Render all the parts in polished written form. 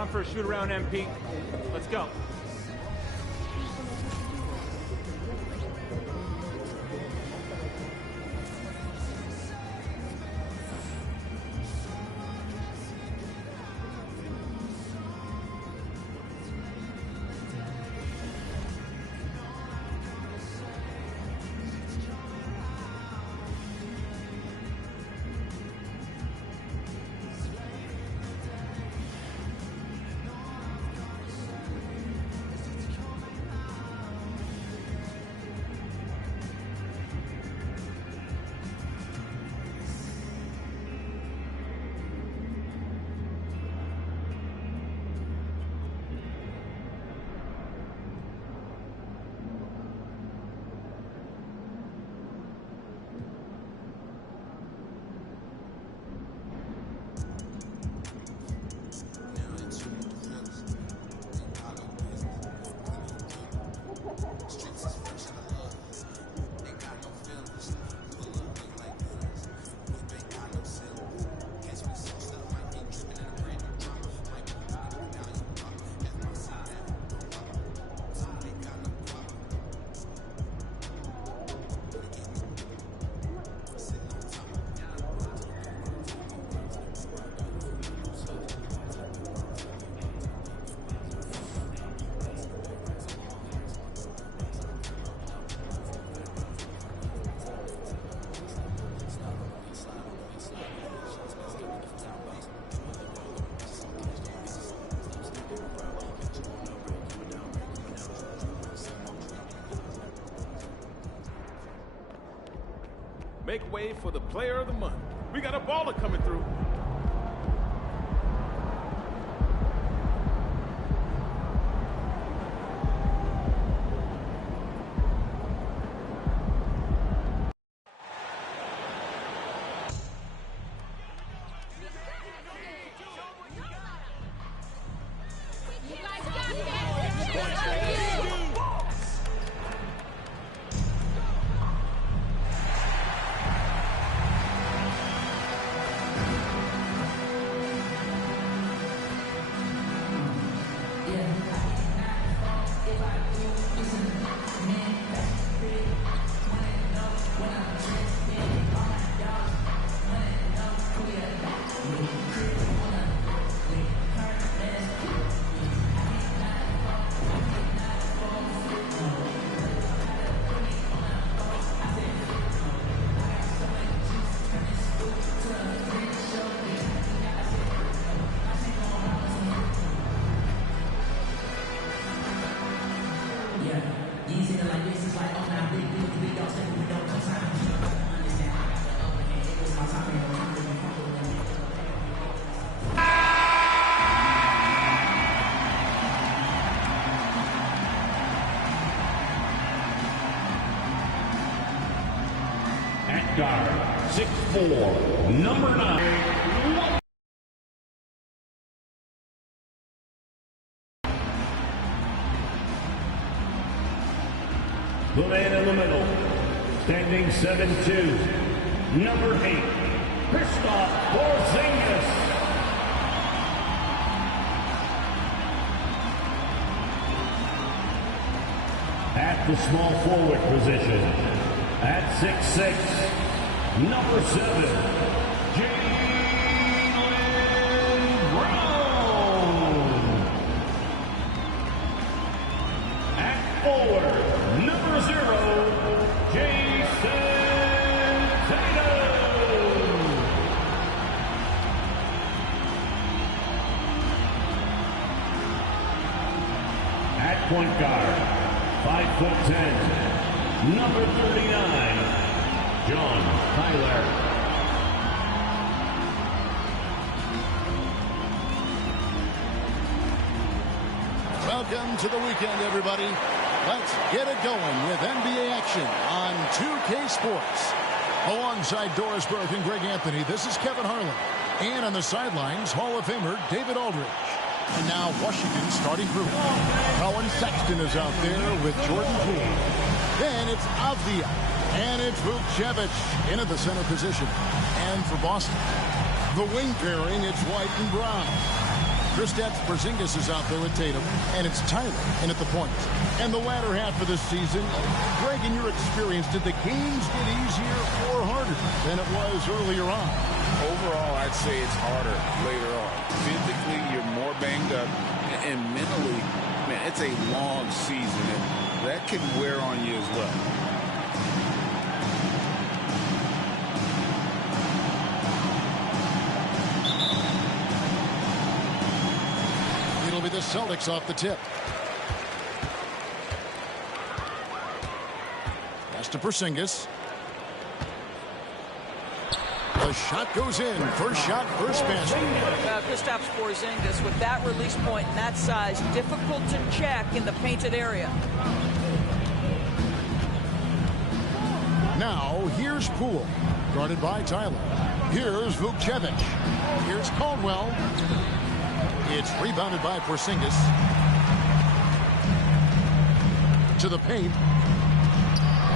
Time for a shoot around, MP. Let's go. Make way for the player of the month. We got a baller coming through. Guard, 6'4", number 9. The man in the middle, standing 7'2", number 8, Kristaps Porzingis. At the small forward position, at 6'6", number 7, Jaylen Brown. At forward, number 0, Jason Tatum. At point guard, 5'10", number 39, John Tyler. Welcome to the weekend, everybody. Let's get it going with NBA action on 2K Sports. Alongside Doris Burke and Greg Anthony, this is Kevin Harlan. And on the sidelines, Hall of Famer David Aldridge. And now Washington's starting group. Colin Sexton is out there with Jordan Poole. Then it's Avdia. And it's Vukcevic into the center position. And for Boston, the wing pairing, it's White and Brown. Kristaps Porzingis is out there with Tatum, and it's Tyler in at the point. And the latter half of the season, Greg, in your experience, did the games get easier or harder than it was earlier on? Overall, I'd say it's harder later on. Physically, you're more banged up, and mentally, man, it's a long season, and that can wear on you as well. It'll be the Celtics off the tip. Pass to Porzingis. The shot goes in. First shot, first basket. Kristaps Porzingis with that release point and that size, difficult to check in the painted area. Now, here's Poole, guarded by Tyler. Here's Vukcevic. Here's Caldwell. It's rebounded by Porzingis. To the paint.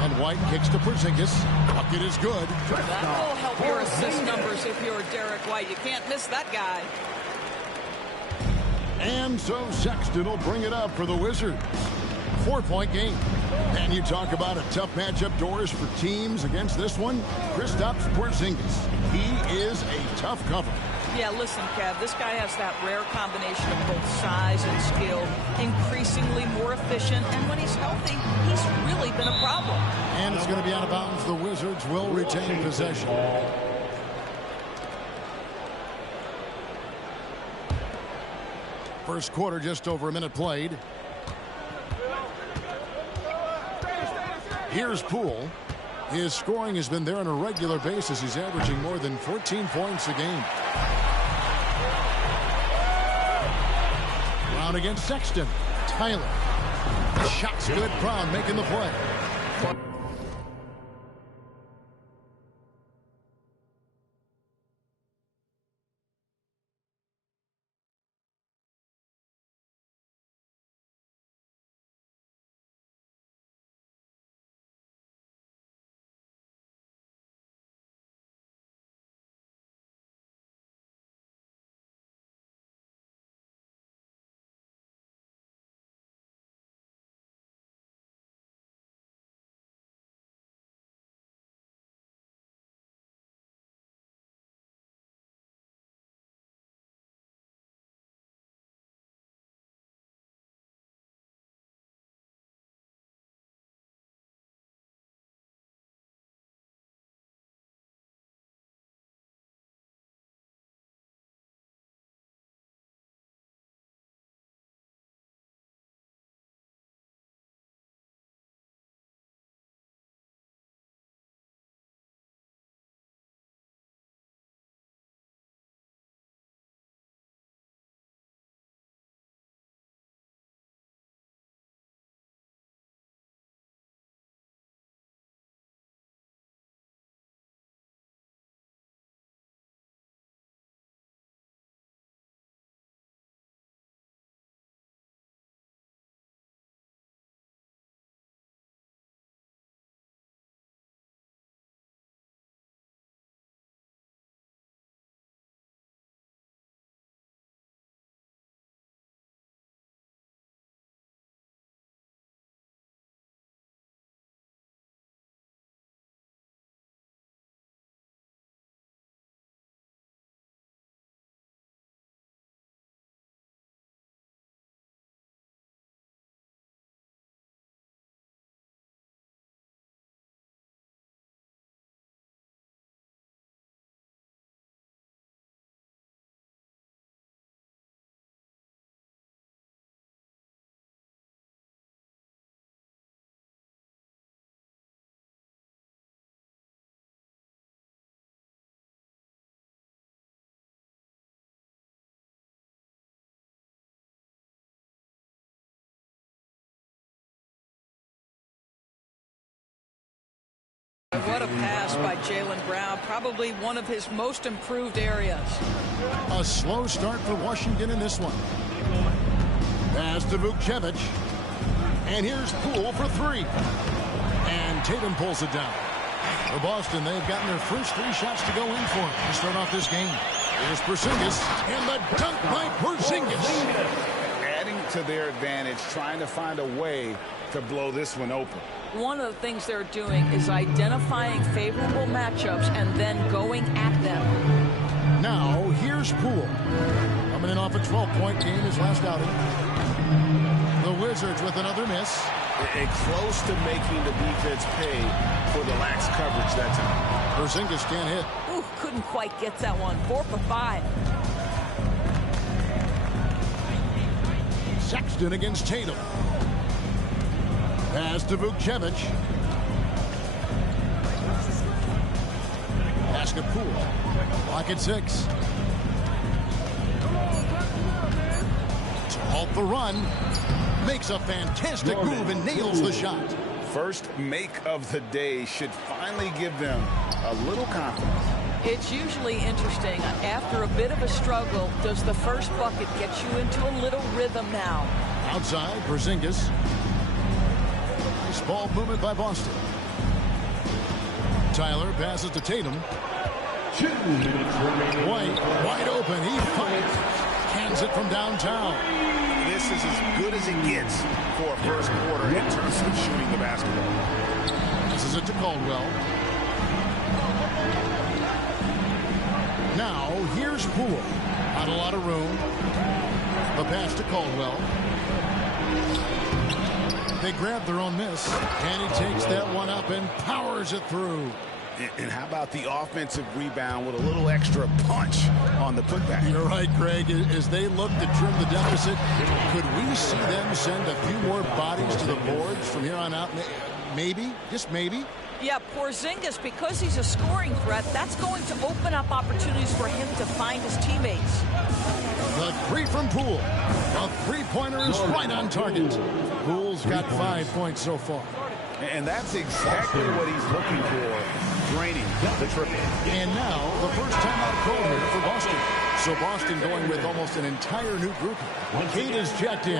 And White kicks to Porzingis. Bucket is good. That will help your assist numbers if you're Derek White. You can't miss that guy. And so Sexton will bring it up for the Wizards. 4-point game. And you talk about a tough matchup, Doris, for teams against this one. Kristaps Porzingis. He is a tough cover. Yeah, listen, Kev, this guy has that rare combination of both size and skill, increasingly more efficient, and when he's healthy, he's really been a problem. And it's going to be out of bounds. The Wizards will retain possession. First quarter, just over a minute played. Here's Poole. His scoring has been there on a regular basis. He's averaging more than 14 points a game. Brown against Sexton. Tyler. The shot's good. Brown making the play. What a pass by Jaylen Brown. Probably one of his most improved areas. A slow start for Washington in this one. Pass to Vukcevic. And here's Poole for three. And Tatum pulls it down. For Boston, they've gotten their first three shots to go in for to start off this game. Here's Porzingis, and the dunk by Porzingis. Adding to their advantage, trying to find a way to blow this one open. One of the things they're doing is identifying favorable matchups and then going at them. Now, here's Poole. Coming in off a 12-point game his last outing. The Wizards with another miss. And close to making the defense pay for the lax coverage that time. Porzingis can't hit. Ooh, couldn't quite get that one. 4 for 5. Sexton against Tatum. Pass to Vukcevic. Pass to Poole. Lock at 6. To halt the run. Makes a fantastic move and nails the shot. First make of the day should finally give them a little confidence. It's usually interesting. After a bit of a struggle, does the first bucket get you into a little rhythm now? Outside, Porzingis. Nice ball movement by Boston. Tyler passes to Tatum. 2 minutes remaining. White, wide open. He fights. Hands it from downtown. This is as good as it gets for a first quarter in terms of shooting the basketball. This is it to Caldwell. Now, here's Poole. Not a lot of room. The pass to Caldwell. They grab their own miss, and he takes that one up and powers it through. And how about the offensive rebound with a little extra punch on the putback? You're right, Greg. As they look to trim the deficit, could we see them send a few more bodies to the boards from here on out? Maybe, just maybe. Yeah, Porzingis, because he's a scoring threat, that's going to open up opportunities for him to find his teammates. The three from Poole. A three-pointer is right on target. Poole's got 5 points so far. And that's exactly what he's looking for, draining the triple. And now, the first timeout call here for Boston. So Boston going with almost an entire new group. Kate is checked in.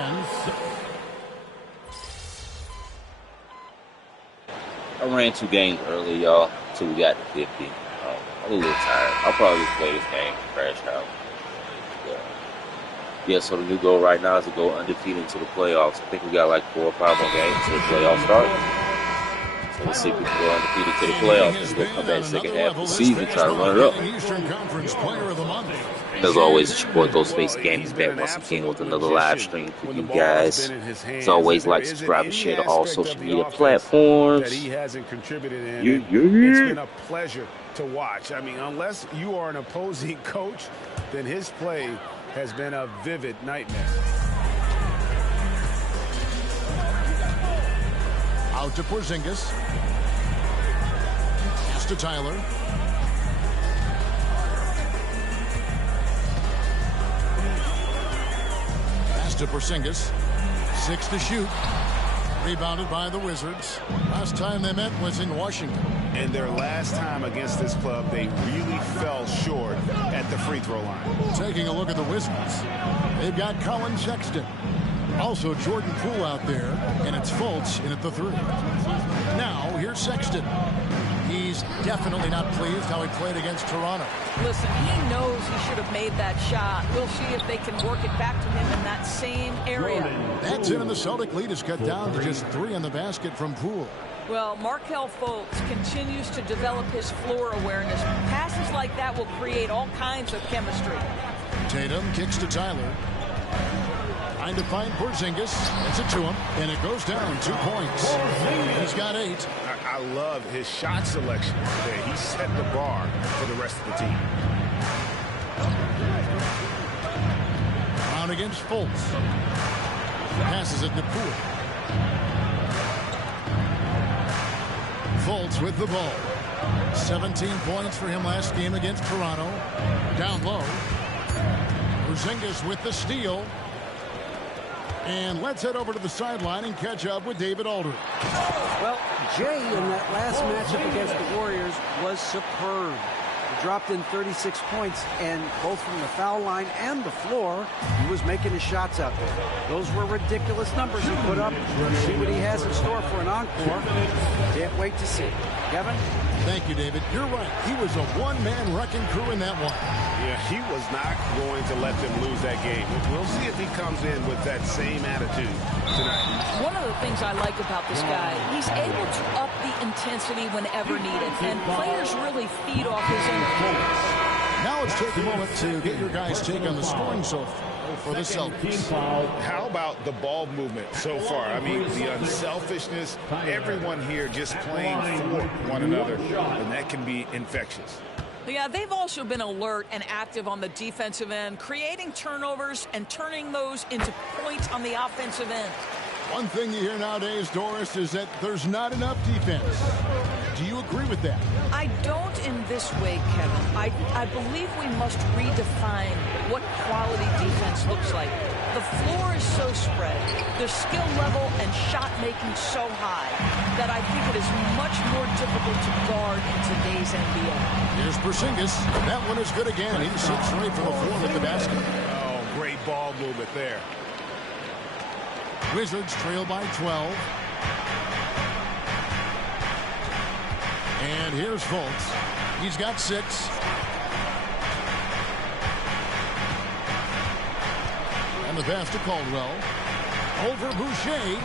I ran 2 games early, y'all, until we got to 50. I'm a little tired. I'll probably just play this game and crash out. Yeah, so the new goal right now is to go undefeated into the playoffs. I think we got like 4 or 5 more games until the playoffs start. So let's see if we can go undefeated to the playoffs and go come back second half of the season, try to run it up. As always, it's your boy Ghostface Gaming back once again with another live stream for you guys. As always, like, subscribe, and share to all social media platforms. It's been a pleasure to watch. I mean, unless you are an opposing coach, then his play has been a vivid nightmare. Out to Porzingis. Pass to Tyler. Pass to Porzingis. 6 to shoot. Rebounded by the Wizards. Last time they met was in Washington. And their last time against this club, they really fell short at the free throw line. Taking a look at the Wizards. They've got Colin Sexton. Also Jordan Poole out there. And it's Fultz in at the 3. Now, here's Sexton. He's definitely not pleased how he played against Toronto. Listen, he knows he should have made that shot. We'll see if they can work it back to him in that same area. That's it, and the Celtic lead is cut down to just 3 on the basket from Poole. Well, Markelle Fultz continues to develop his floor awareness. Passes like that will create all kinds of chemistry. Tatum kicks to Tyler. Trying to find Porzingis. Gets it to him, and it goes down 2 points. He's got 8. I love his shot selection today. He set the bar for the rest of the team. Round against Fultz. Passes it to Poole. Fultz with the ball. 17 points for him last game against Toronto. Down low. Porzingis with the steal. And let's head over to the sideline and catch up with David Aldridge. Well, Jay in that last matchup against the Warriors was superb. He dropped in 36 points, and both from the foul line and the floor, he was making his shots out there. Those were ridiculous numbers he put up. See what he has in store for an encore. Can't wait to see. Kevin? Thank you, David. You're right. He was a one-man wrecking crew in that one. Yeah, he was not going to let them lose that game. We'll see if he comes in with that same attitude tonight. One of the things I like about this guy, he's able to up the intensity whenever needed, and players really feed off his influence. Now let's take a moment to get your guys' take on the scoring so far for the Celtics. How about the ball movement so far? I mean, the unselfishness, everyone here just playing for one another, and that can be infectious. Yeah, they've also been alert and active on the defensive end, creating turnovers and turning those into points on the offensive end. One thing you hear nowadays, Doris, is that there's not enough defense. Do you agree with that? I don't in this way, Kevin. I believe we must redefine what quality defense looks like. The floor is so spread, their skill level and shot making so high that I think it is much more difficult to guard in today's NBA. Here's Porzingis. That one is good again. He sits right from the floor with the basket. Oh, great ball movement there. Wizards trail by 12. And here's Fultz. He's got 6. And the pass to Caldwell. Over Boucher.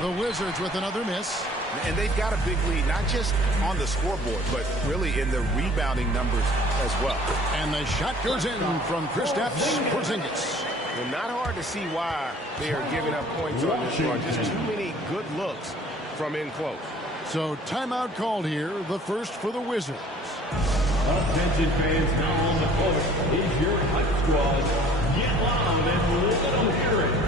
The Wizards with another miss. And they've got a big lead, not just on the scoreboard, but really in the rebounding numbers as well. And the shot goes in from Kristaps Porzingis. Well, not hard to see why they are giving up points on this one. Just too many good looks from in close. So timeout called here, the first for the Wizards. Attention fans, now on the court is your hype squad. Get loud and let them hear it.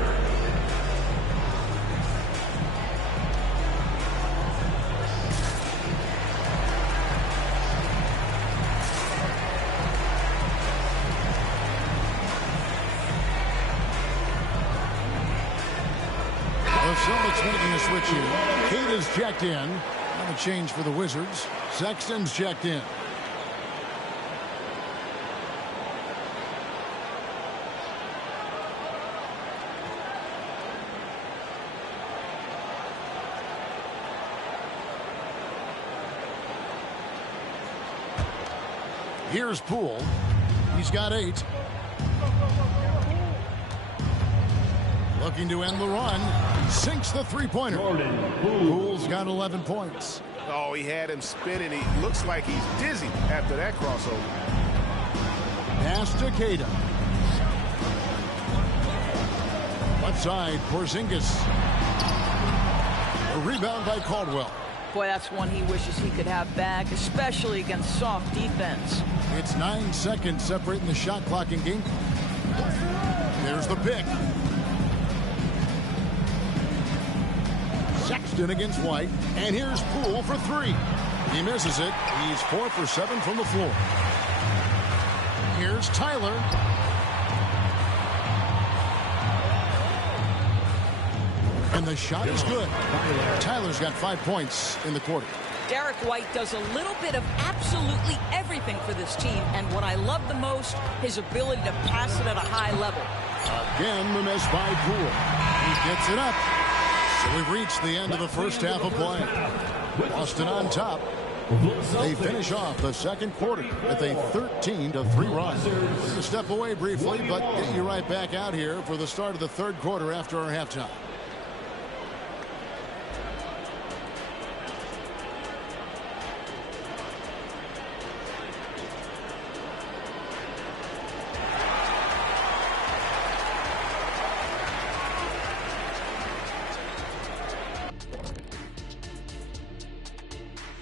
The Celtics making a switch here. Cade is checked in. And a change for the Wizards. Sexton's checked in. Here's Poole. He's got 8. Looking to end the run. Sinks the three-pointer. Poole's got 11 points. Oh, he had him spinning. He looks like he's dizzy after that crossover. Pass to Cade. Left side, Porzingis. A rebound by Caldwell. Boy, that's one he wishes he could have back, especially against soft defense. It's 9 seconds separating the shot clock in game. There's the pick. Sexton against White. And here's Poole for 3. He misses it. He's 4 for 7 from the floor. Here's Tyler. And the shot is good. Tyler's got 5 points in the quarter. Derek White does a little bit of absolutely everything for this team, and what I love the most, his ability to pass it at a high level. Again, the miss by Poole. He gets it up. So we've reached the end of the first half of play. Boston on top. They finish off the second quarter with a 13-3 run. We're going to step away briefly, but get you right back out here for the start of the third quarter after our halftime.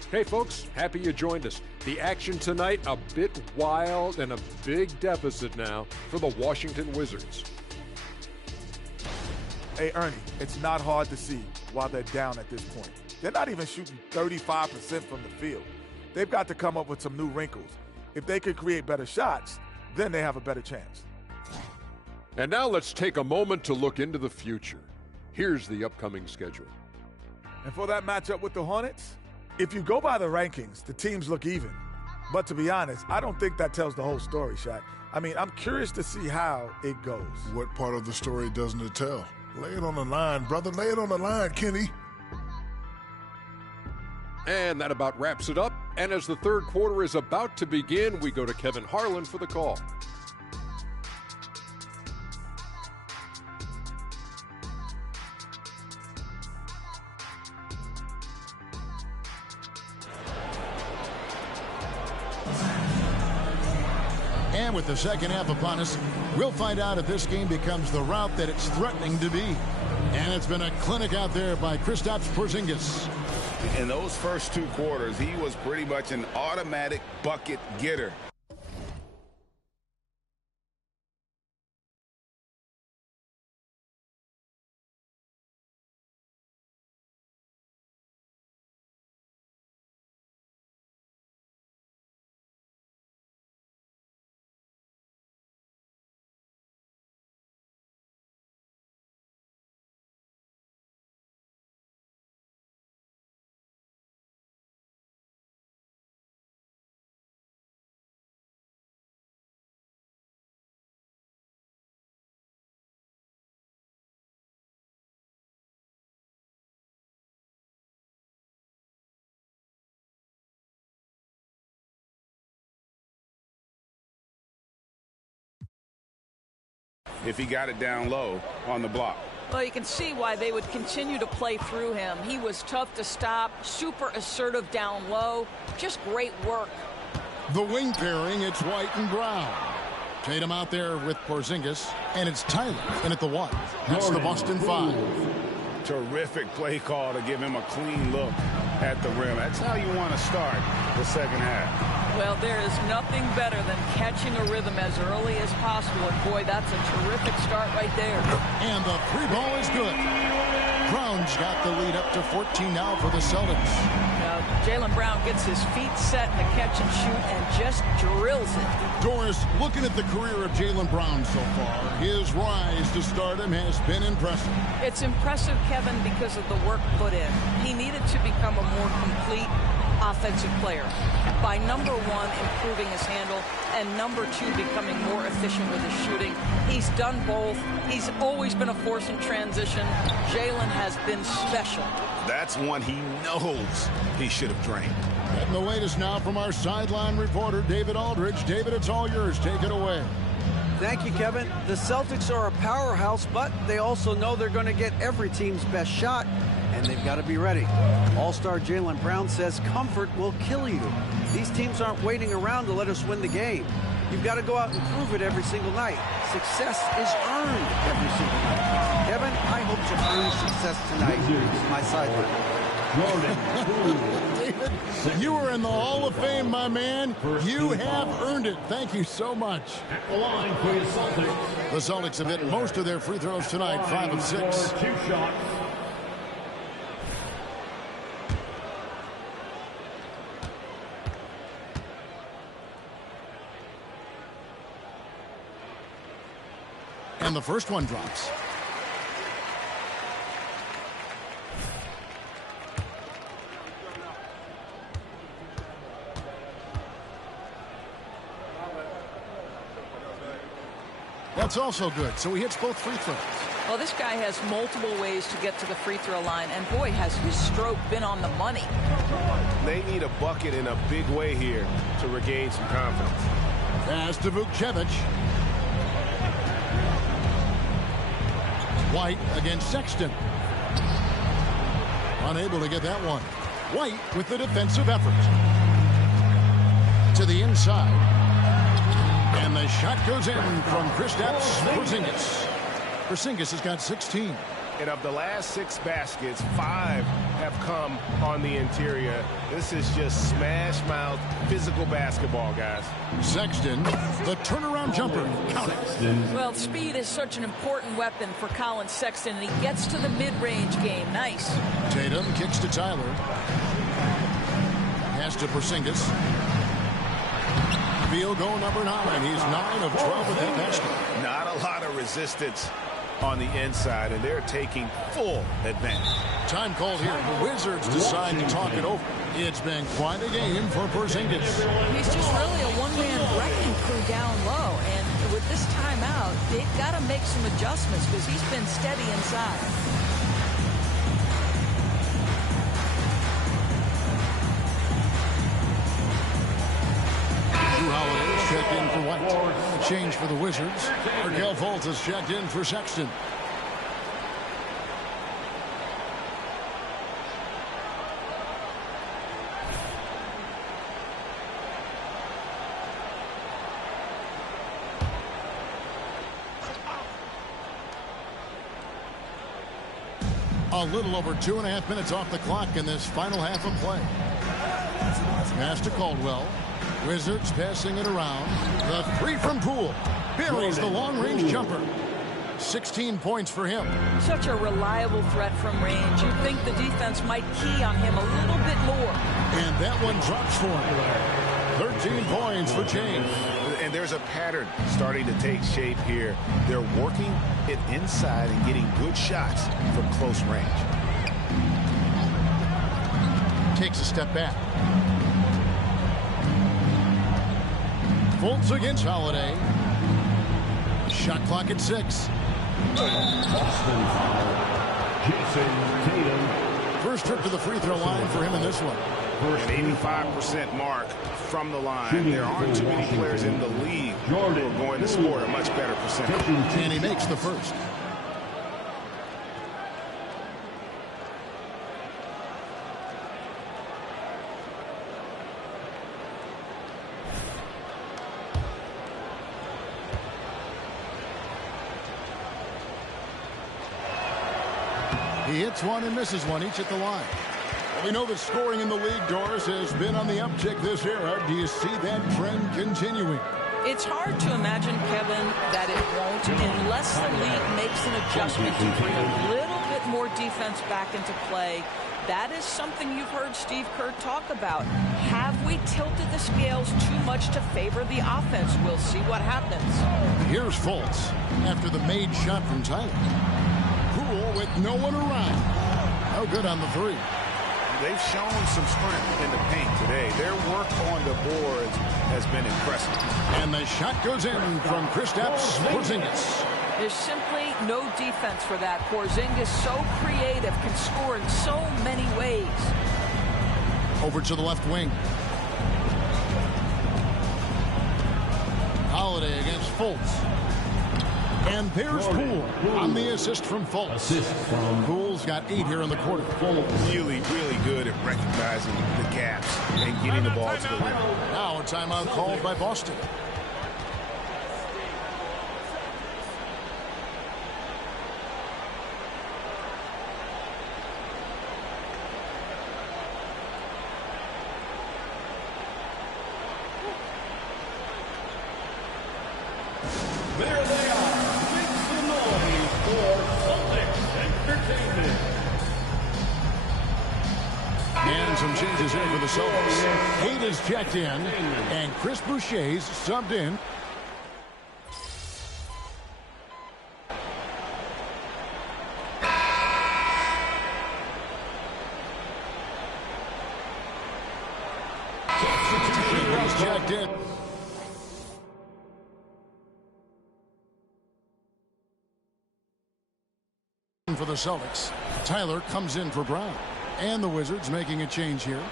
Hey folks, happy you joined us. The action tonight a bit wild and a big deficit now for the Washington Wizards. Hey Ernie, it's not hard to see why they're down at this point. They're not even shooting 35% from the field. They've got to come up with some new wrinkles. If they could create better shots, then they have a better chance. And now let's take a moment to look into the future. Here's the upcoming schedule. And for that matchup with the Hornets, if you go by the rankings, the teams look even. But to be honest, I don't think that tells the whole story, Shaq. I mean, I'm curious to see how it goes. What part of the story doesn't it tell? Lay it on the line, brother. Lay it on the line, Kenny. And that about wraps it up. And as the third quarter is about to begin, we go to Kevin Harlan for the call. And with the second half upon us, we'll find out if this game becomes the route that it's threatening to be. And it's been a clinic out there by Kristaps Porzingis. In those first two quarters, he was pretty much an automatic bucket getter. If he got it down low on the block. Well, you can see why they would continue to play through him. He was tough to stop, super assertive down low, just great work. The wing pairing, it's White and Brown. Tatum out there with Porzingis, and it's Tyler in at the 1. That's the Boston 5. Terrific play call to give him a clean look at the rim. That's how you want to start the second half. Well, there is nothing better than catching a rhythm as early as possible. And boy, that's a terrific start right there. And the free ball is good. Brown's got the lead up to 14 now for the Celtics. Now, Jaylen Brown gets his feet set in the catch and shoot and just drills it. Doris, looking at the career of Jaylen Brown so far, his rise to stardom has been impressive. It's impressive, Kevin, because of the work put in. He needed to become a more complete offensive player by, number one, improving his handle, and number two, becoming more efficient with his shooting. He's done both. He's always been a force in transition. Jaylen has been special. That's one he knows he should have drained. And the latest now from our sideline reporter, David Aldridge. David, it's all yours. Take it away. Thank you, Kevin. The Celtics are a powerhouse, but they also know they're going to get every team's best shot, and they've got to be ready. All-star Jaylen Brown says comfort will kill you. These teams aren't waiting around to let us win the game. You've got to go out and prove it every single night. Success is earned every single night. Kevin, I hope to earn success tonight with my sideline. David, you are in the Hall of Fame, my man. You have earned it. Thank you so much. At the line for the Celtics. The Celtics have hit most of their free throws tonight, 5 of 6. 2 shots. And the first one drops. That's also good. So he hits both free throws. Well, this guy has multiple ways to get to the free throw line, and boy, has his stroke been on the money. They need a bucket in a big way here to regain some confidence. Pass to Vukcevic. White against Sexton. Unable to get that one. White with the defensive effort. To the inside. And the shot goes in from Kristaps Porzingis. Porzingis has got 16. And of the last 6 baskets, 5 have come on the interior. This is just smash mouth physical basketball, guys. Sexton, the turnaround jumper. Count it. Well, speed is such an important weapon for Colin Sexton, and he gets to the mid-range game. Nice. Tatum kicks to Tyler. Pass to Porzingis. Field goal number 9. He's 9 of 12 with that basket. Not a lot of resistance on the inside, and they're taking full advantage. Time called here. The Wizards decide to talk it over. It's been quite a game for Porzingis. He's just really a one-man wrecking crew down low, and with this timeout, they've got to make some adjustments because he's been steady inside. change for the Wizards. Markelle Fultz is checked in for Sexton. A little over 2.5 minutes off the clock in this final half of play. Pass to Caldwell. Wizards passing it around. The three from Poole. Buries the long-range jumper. 16 points for him. Such a reliable threat from range. You'd think the defense might key on him a little bit more. And that one drops for him. 13 points for James. And there's a pattern starting to take shape here. They're working it inside and getting good shots from close range. Takes a step back. Fultz against Holiday. Shot clock at 6. Boston foul. Jason Tatum. First trip to the free throw line for him in this one. An 85% mark from the line. There aren't too many players in the league who are going to score a much better percentage. And he makes the first. He hits one and misses one, each at the line. Well, we know that scoring in the league, Doris, has been on the uptick this era. Do you see that trend continuing? It's hard to imagine, Kevin, that it won't unless the league makes an adjustment to bring a little bit more defense back into play. That is something you've heard Steve Kerr talk about. Have we tilted the scales too much to favor the offense? We'll see what happens. Here's Fultz after the made shot from Tyler. Poole with no one around. No good on the three. They've shown some strength in the paint today. Their work on the boards has been impressive. And the shot goes in from Kristaps Porzingis. There's simply no defense for that. Porzingis, so creative, can score in so many ways. Over to the left wing. Holiday against Fultz. And there's Poole on the assist from Fultz. Poole's got 8 here in the quarter. Really, really good at recognizing the gaps and getting the ball to the rim. Now a timeout called by Boston. There they are. Make some noise for Celtics Entertainment. And some changes here for the Celtics. Kate is checked in, and Chris Boucher's subbed in. He's checked in. For the Celtics, Tyler comes in for Brown. And the Wizards making a change here.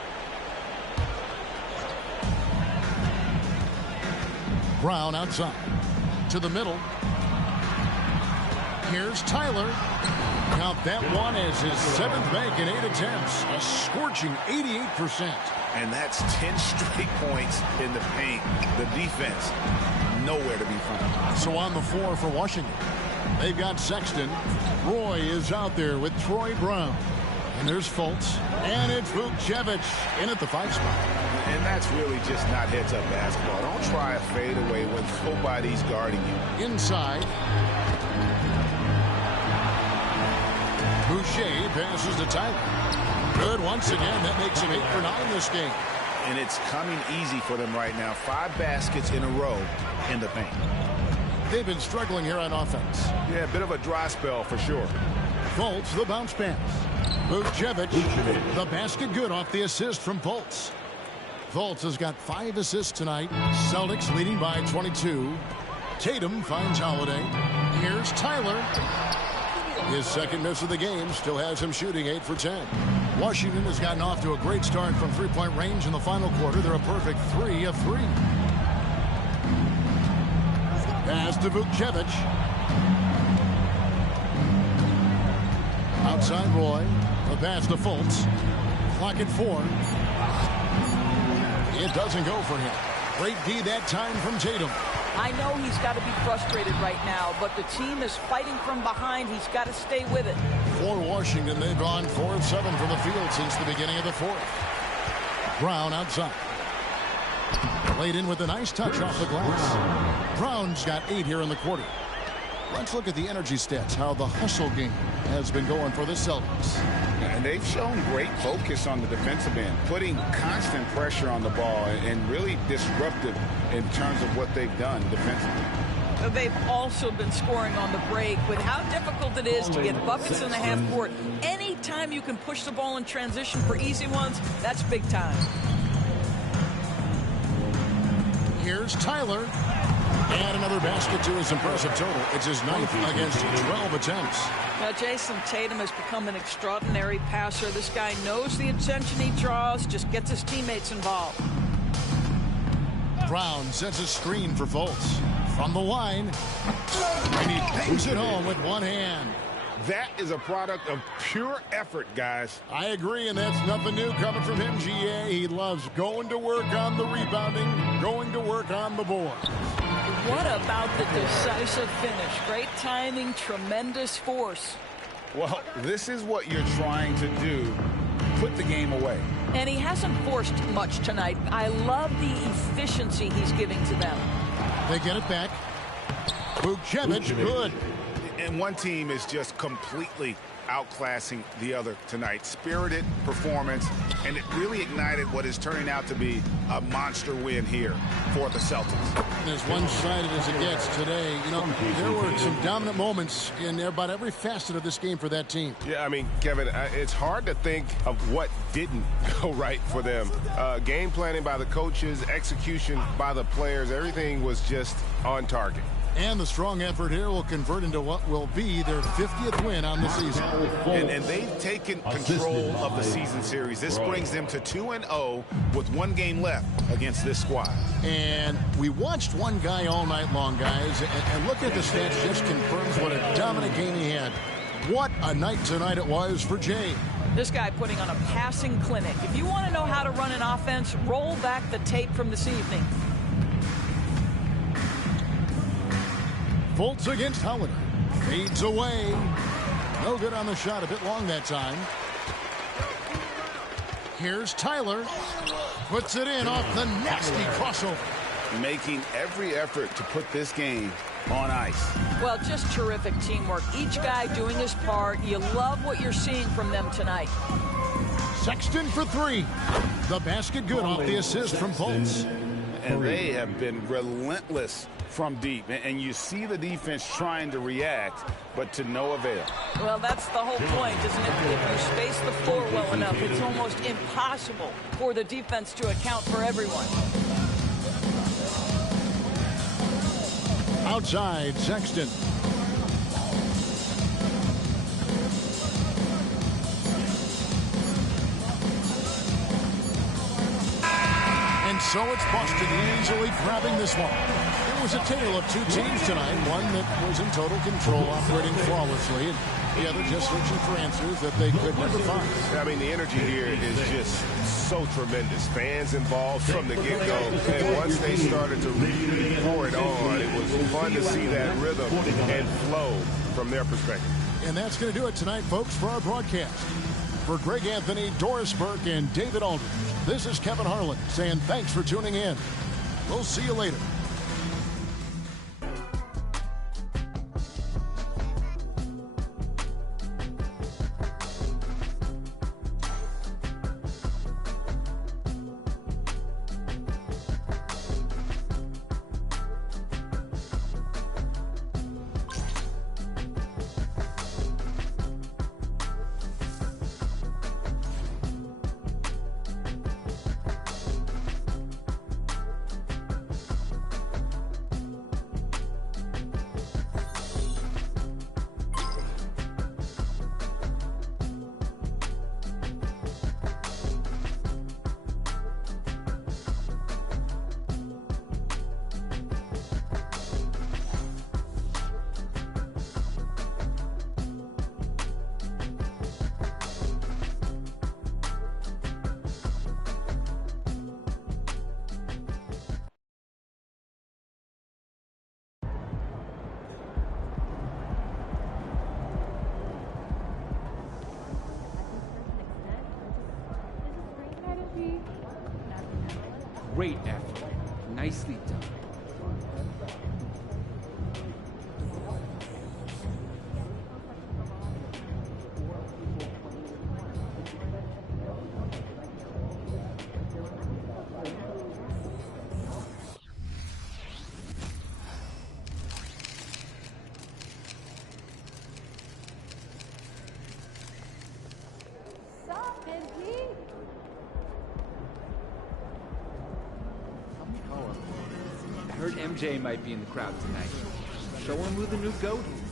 Brown outside. To the middle. Here's Tyler. Count that one as his 7th make in 8 attempts. A scorching 88%. And that's 10 straight points in the paint. The defense, nowhere to be found. So on the floor for Washington, they've got Sexton. Roy is out there with Troy Brown. And there's Fultz. And it's Vucevic in at the 5 spot. And that's really just not heads-up basketball. Don't try a fadeaway when nobody's guarding you. Inside. Boucher passes to Tyler. Good once again. That makes him 8 for 9 this game. And it's coming easy for them right now. 5 baskets in a row in the paint. They've been struggling here on offense. Yeah, a bit of a dry spell for sure. Fultz, the bounce pass. Vucevic, the basket good off the assist from Fultz. Fultz has got 5 assists tonight. Celtics leading by 22. Tatum finds Holiday. Here's Tyler. His second miss of the game still has him shooting 8 for 10. Washington has gotten off to a great start from 3-point range in the final quarter. They're a perfect 3 of 3. Pass to Vucevic. Outside Roy. The pass to Fultz. Clock at 4. It doesn't go for him. Great D that time from Tatum. I know he's got to be frustrated right now, but the team is fighting from behind. He's got to stay with it. For Washington, they've gone 4 of 7 from the field since the beginning of the fourth. Brown outside. Laid in with a nice touch off the glass. Brown's got 8 here in the quarter. Let's look at the energy stats, how the hustle game has been going for the Celtics. And they've shown great focus on the defensive end, putting constant pressure on the ball and really disruptive in terms of what they've done defensively. They've also been scoring on the break. With how difficult it is to get buckets in the half court, anytime you can push the ball in transition for easy ones, that's big time. Here's Tyler. And another basket to his impressive total. It's his 9th against 12 attempts. Now, Jason Tatum has become an extraordinary passer. This guy knows the attention he draws, just gets his teammates involved. Brown sets a screen for Fultz. From the line. And he bangs it home with one hand. That is a product of pure effort, guys. I agree, and that's nothing new coming from him, GA. He loves going to work on the rebounding, going to work on the board. What about the decisive finish? Great timing, tremendous force. Well, this is what you're trying to do. Put the game away. And he hasn't forced much tonight. I love the efficiency he's giving to them. They get it back. Vucevic, good. And one team is just completely outclassing the other tonight. Spirited performance, and it really ignited what is turning out to be a monster win here for the Celtics. As one-sided as it gets today, you know, there were some dominant moments in about every facet of this game for that team. Yeah, I mean, Kevin, it's hard to think of what didn't go right for them. Game planning by the coaches, execution by the players, everything was just on target. And the strong effort here will convert into what will be their 50th win on the season. And they've taken control of the season series. This brings them to 2-0 with 1 game left against this squad. And we watched one guy all night long, guys, and look at the stats, just confirms what a dominant game he had. What a night tonight it was for Jay. This guy putting on a passing clinic. If you want to know how to run an offense, roll back the tape from this evening. Fultz against Holiday. Fades away. No good on the shot. A bit long that time. Here's Tyler. Puts it in off the nasty crossover. Making every effort to put this game on ice. Well, just terrific teamwork. Each guy doing his part. You love what you're seeing from them tonight. Sexton for 3. The basket good off the assist from Fultz. And they have been relentless from deep, and you see the defense trying to react, but to no avail. Well, that's the whole point, isn't it? If you space the floor well enough, it's almost impossible for the defense to account for everyone. Outside, Sexton. And so it's Boston easily grabbing this one. It was a tale of 2 teams tonight. One that was in total control, operating flawlessly, and the other just searching for answers that they could never find. I mean, the energy here is just so tremendous. Fans involved from the get-go. And once they started to really pour it on, it was fun to see that rhythm and flow from their perspective. And that's going to do it tonight, folks, for our broadcast. For Greg Anthony, Doris Burke, and David Aldridge, this is Kevin Harlan saying thanks for tuning in. We'll see you later. Great effort. Nicely done. I heard MJ might be in the crowd tonight. Show him who the new GOAT is.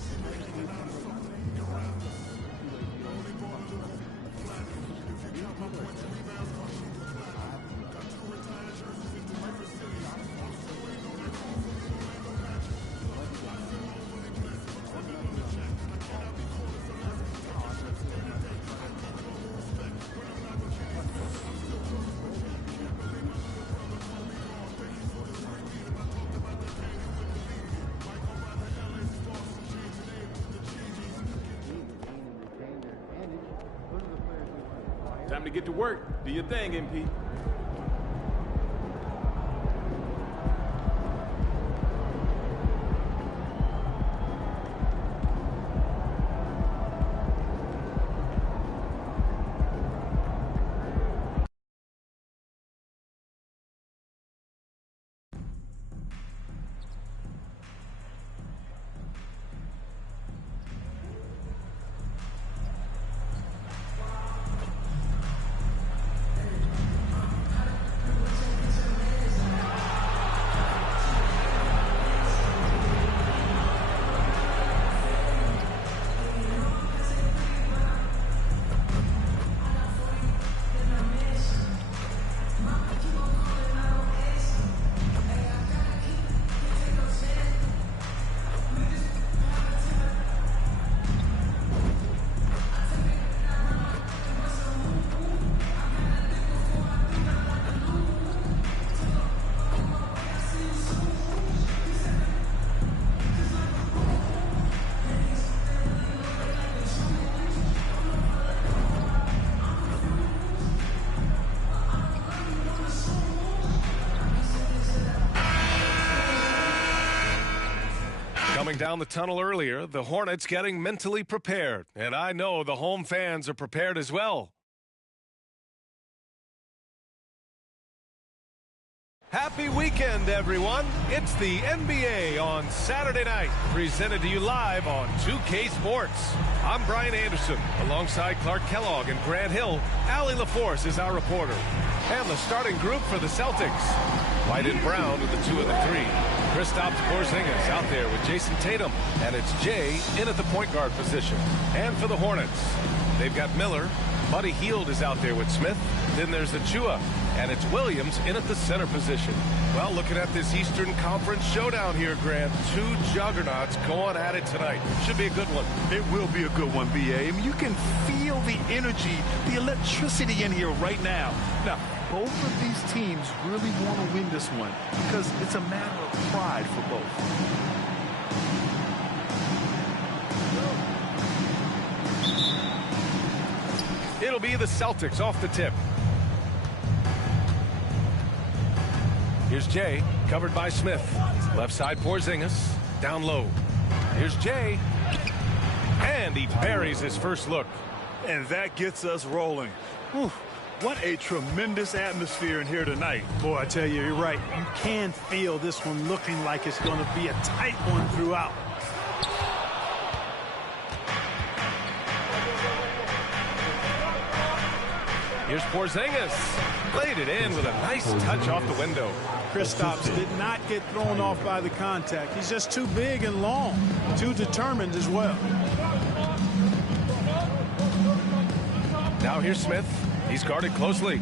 Time to get to work. Do your thing, MP. Coming down the tunnel earlier, the Hornets getting mentally prepared. And I know the home fans are prepared as well. Happy weekend, everyone. It's the NBA on Saturday night, presented to you live on 2K Sports. I'm Brian Anderson, alongside Clark Kellogg and Grant Hill. Allie LaForce is our reporter. And the starting group for the Celtics. White and Brown with the 2 and the 3. Kristaps Porzingis out there with Jason Tatum. And it's Jay in at the point guard position. And for the Hornets, they've got Miller. Buddy Hield is out there with Smith. Then there's Achua. And it's Williams in at the center position. Well, looking at this Eastern Conference showdown here, Grant. 2 juggernauts going at it tonight. Should be a good one. It will be a good one, B.A. I mean, you can feel the energy, the electricity in here right now. Now, both of these teams really want to win this one because it's a matter of pride for both. It'll be the Celtics off the tip. Here's Jay, covered by Smith. Left side Porzingis, down low. Here's Jay, and he buries his first look. And that gets us rolling. Whew. What a tremendous atmosphere in here tonight. Boy, I tell you, you're right. You can feel this one looking like it's going to be a tight one throughout. Here's Porzingis. Laid it in with a nice touch off the window. Kristaps did not get thrown off by the contact. He's just too big and long, too determined as well. Now here's Smith. He's guarded closely.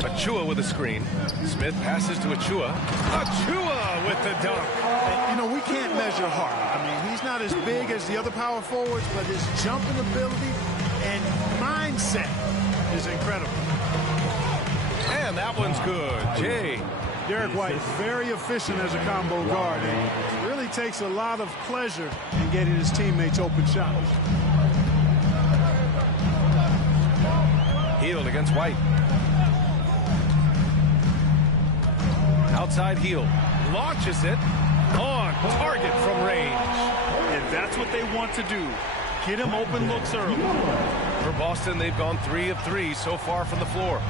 Achua with a screen. Smith passes to Achua. Achua with the dunk. And, you know, we can't measure heart. I mean, he's not as big as the other power forwards, but his jumping ability and mindset is incredible. And that one's good. Jay. Derek White is very efficient as a combo guard and really takes a lot of pleasure in getting his teammates open shots. Hield against White. Outside heel. Launches it. On target from range. And that's what they want to do. Get him open looks early. For Boston, they've gone 3 of 3 so far from the floor.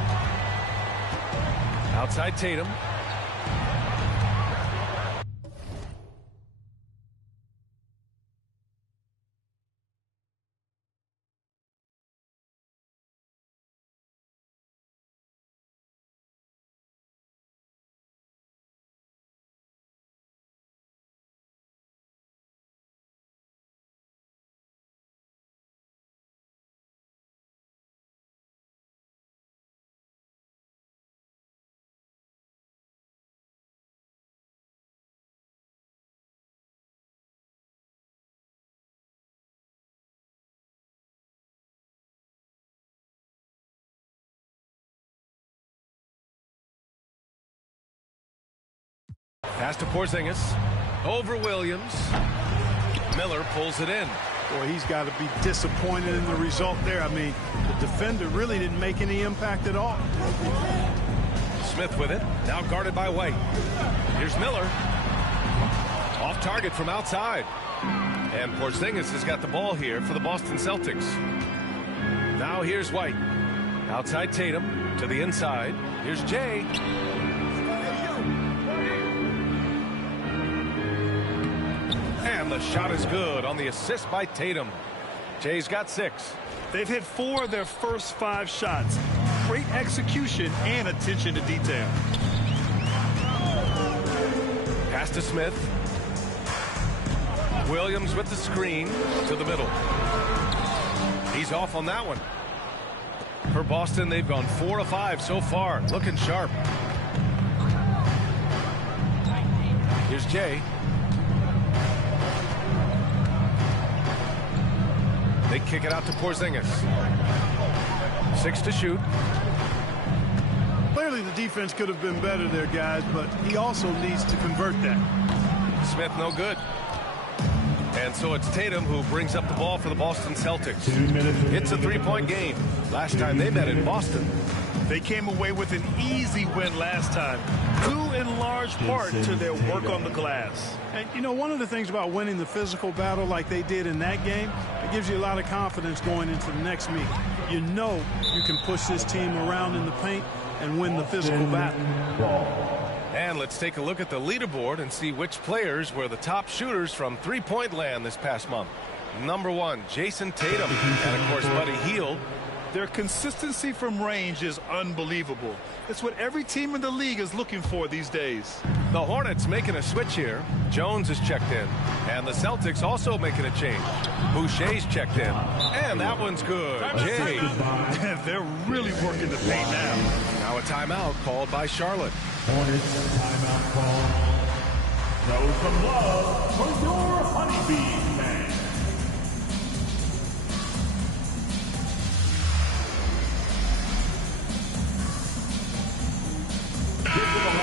Outside Tatum. Pass to Porzingis. Over Williams. Miller pulls it in. Boy, he's got to be disappointed in the result there. I mean, the defender really didn't make any impact at all. Smith with it. Now guarded by White. Here's Miller. Off target from outside. And Porzingis has got the ball here for the Boston Celtics. Now here's White. Outside Tatum to the inside. Here's Jay. And the shot is good on the assist by Tatum. Jay's got 6. They've hit 4 of their first 5 shots. Great execution and attention to detail. Pass to Smith. Williams with the screen to the middle. He's off on that one. For Boston, they've gone 4 of 5 so far. Looking sharp. Here's Jay. They kick it out to Porzingis. 6 to shoot. Clearly the defense could have been better there, guys, but he also needs to convert that. Smith no good. And so it's Tatum who brings up the ball for the Boston Celtics. It's a 3-point game. Last time they met in Boston. They came away with an easy win last time, due in large part to their work on the glass. And, you know, one of the things about winning the physical battle like they did in that game, it gives you a lot of confidence going into the next meet. You know you can push this team around in the paint and win the physical battle. And let's take a look at the leaderboard and see which players were the top shooters from three-point land this past month. Number 1, Jason Tatum, and of course Buddy Hield. Their consistency from range is unbelievable. It's what every team in the league is looking for these days. The Hornets making a switch here. Jones is checked in. And the Celtics also making a change. Boucher's checked in. And that one's good. Jay. They're really working the paint now. Now a timeout called by Charlotte. Hornets timeout call. Show some love for your Honeybee fans.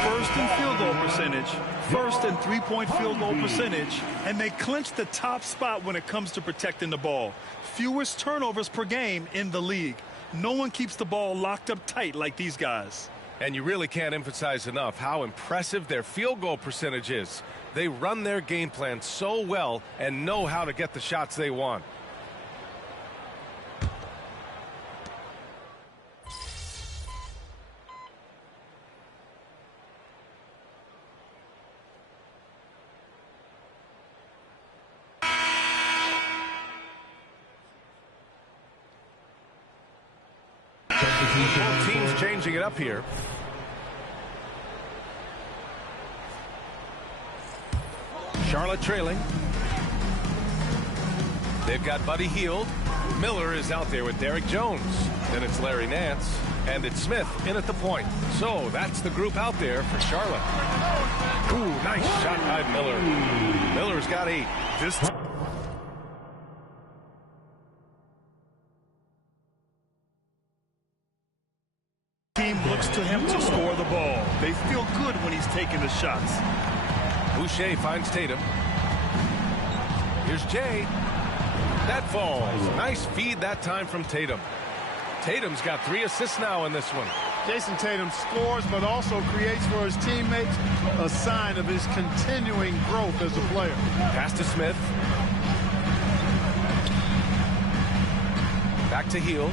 First in field goal percentage, first in three-point field goal percentage, and they clinch the top spot when it comes to protecting the ball. Fewest turnovers per game in the league. No one keeps the ball locked up tight like these guys. And you really can't emphasize enough how impressive their field goal percentage is. They run their game plan so well and know how to get the shots they want. Both teams changing it up here. Charlotte trailing. They've got Buddy Hield. Miller is out there with Derek Jones. Then it's Larry Nance. And it's Smith in at the point. So that's the group out there for Charlotte. Ooh, nice shot by Miller. Miller's got 8. This team looks to him to score the ball. They feel good when he's taking the shots. Boucher finds Tatum. Here's Jay. That falls. Nice feed that time from Tatum. Tatum's got 3 assists now in this one. Jason Tatum scores, but also creates for his teammates, a sign of his continuing growth as a player. Pass to Smith. Back to Hield.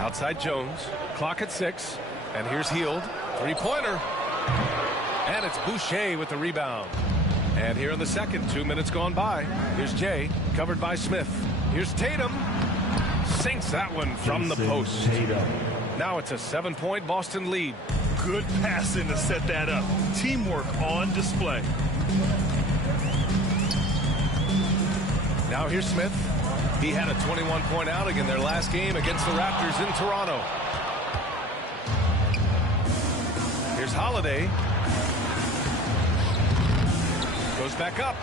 Outside Jones. Clock at 6. And here's Hield. Three-pointer. And it's Boucher with the rebound. And here in the second, 2 minutes gone by. Here's Jay, covered by Smith. Here's Tatum. Sinks that one from the post. Now it's a 7-point Boston lead. Good passing to set that up. Teamwork on display. Now here's Smith. He had a 21-point outing in their last game against the Raptors in Toronto. Here's Holiday. Goes back up.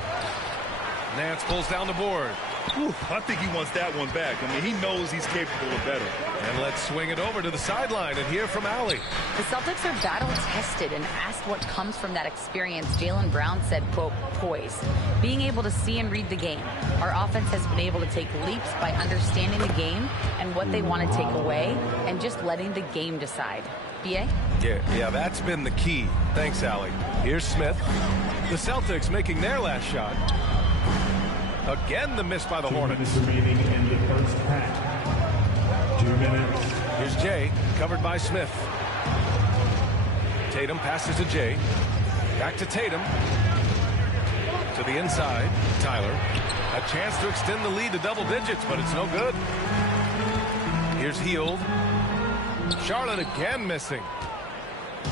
Nance pulls down the board. Ooh, I think he wants that one back. I mean, he knows he's capable of better. And let's swing it over to the sideline and hear from Allie. The Celtics are battle-tested, and asked what comes from that experience, Jaylen Brown said, quote, poise. Being able to see and read the game. Our offense has been able to take leaps by understanding the game and what they want to take away and just letting the game decide. BA? Yeah, that's been the key. Thanks, Allie. Here's Smith. The Celtics making their last shot. Again, the miss by the Hornets. 2 minutes remaining in the first half. 2 minutes. Here's Jay, covered by Smith. Tatum passes to Jay. Back to Tatum. To the inside, Tyler. A chance to extend the lead to double digits, but it's no good. Here's Hield. Charlotte again missing.